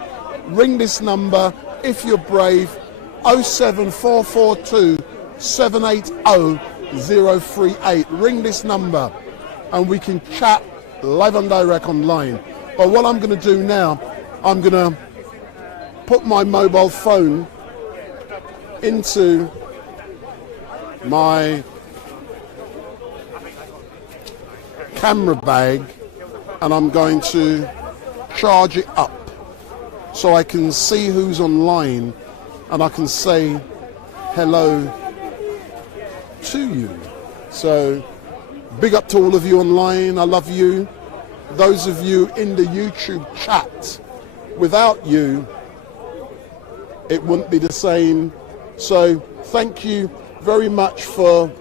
ring this number if you're brave, 07442 780 038. Ring this number and we can chat live and direct online. But what I'm going to do now, I'm going to put my mobile phone into my camera bag and I'm going to charge it up so I can see who's online and I can say hello to you. So big up to all of you online. I love you. Those of you in the YouTube chat, without you it wouldn't be the same. So thank you very much for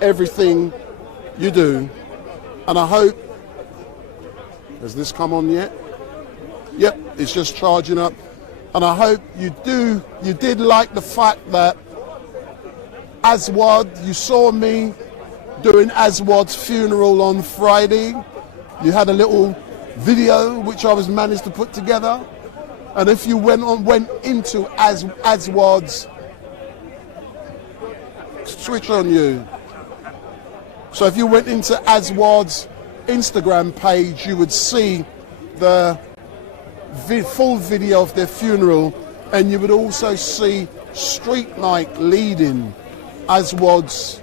everything you do. And I hope, has this come on yet? Yep, it's just charging up. And I hope you did like the fact that Aswad, you saw me doing Aswad's funeral on Friday. You had a little video which I was managed to put together. And if you went into Aswad's, switch on you. So if you went into Aswad's Instagram page, you would see the full video of their funeral, and you would also see StreetMic leading Aswad's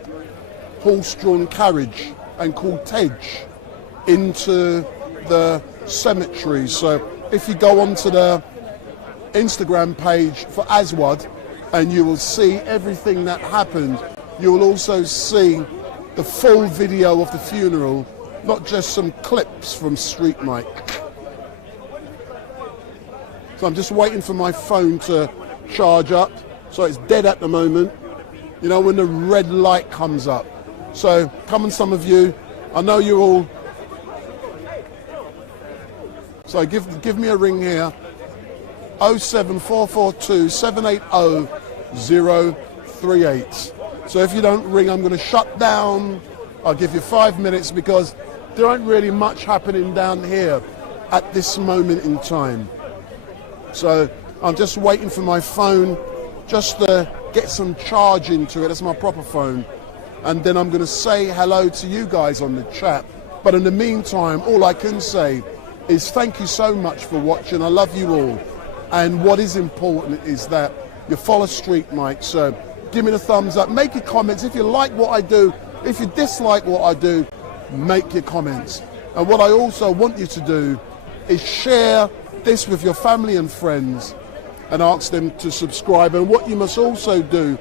horse-drawn carriage and cortege into the cemetery. So if you go onto the Instagram page for Aswad, and you will see everything that happened. You will also see the full video of the funeral, not just some clips from StreetMic. So I'm just waiting for my phone to charge up. So it's dead at the moment, you know, when the red light comes up. So come on, some of you, I know you're all, so give me a ring here, 07442 780 038. So if you don't ring, I'm going to shut down. I'll give you 5 minutes because there ain't really much happening down here at this moment in time. So I'm just waiting for my phone just to get some charge into it. That's my proper phone. And then I'm going to say hello to you guys on the chat. But in the meantime, all I can say is thank you so much for watching. I love you all. And what is important is that you follow StreetMic. So give me the thumbs up. Make your comments. If you like what I do, if you dislike what I do, make your comments. And what I also want you to do is share this with your family and friends and ask them to subscribe. And what you must also do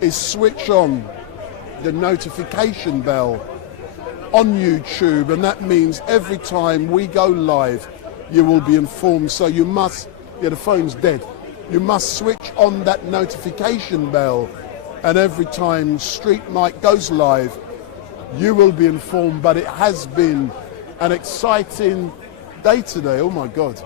is switch on the notification bell on YouTube, and that means every time we go live you will be informed. So you must, yeah, the phone's dead, you must switch on that notification bell, and every time StreetMic goes live you will be informed. But it has been an exciting day today. Oh my God,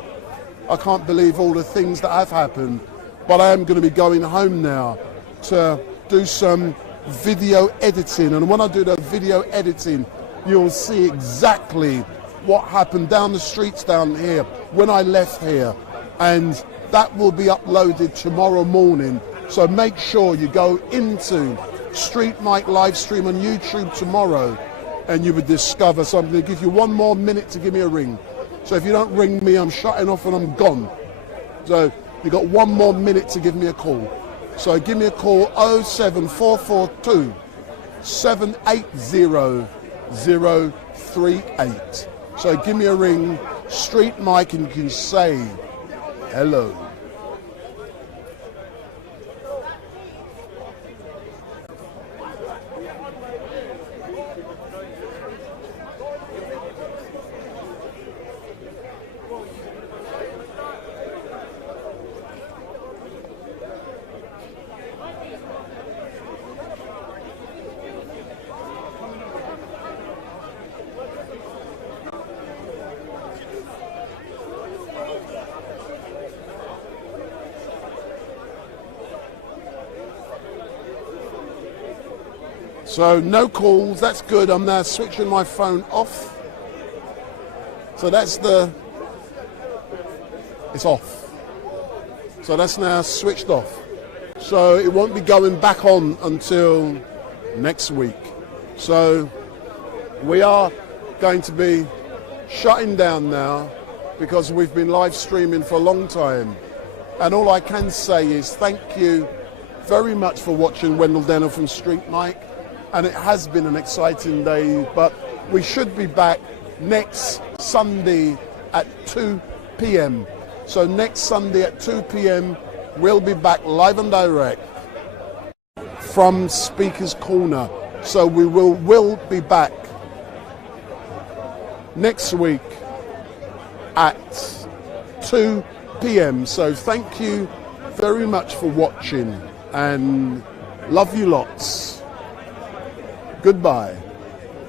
I can't believe all the things that have happened. But I am going to be going home now to do some video editing, and when I do the video editing you'll see exactly what happened down the streets down here when I left here, and that will be uploaded tomorrow morning. So make sure you go into StreetMic LiveStream on YouTube tomorrow, and you will discover something. I'll give you 1 more minute to give me a ring. So if you don't ring me, I'm shutting off and I'm gone. So you got 1 more minute to give me a call. So give me a call, 07442 780 038. So give me a ring, StreetMic, and you can say hello. So no calls, that's good. I'm now switching my phone off. So that's it's off. So that's now switched off. So it won't be going back on until next week. So we are going to be shutting down now because we've been live streaming for a long time. And all I can say is thank you very much for watching Wendell Denner from StreetMic. And it has been an exciting day, but we should be back next Sunday at 2 p.m. So next Sunday at 2 p.m. we'll be back live and direct from Speaker's Corner. So we will be back next week at 2 p.m. So thank you very much for watching and love you lots. Goodbye.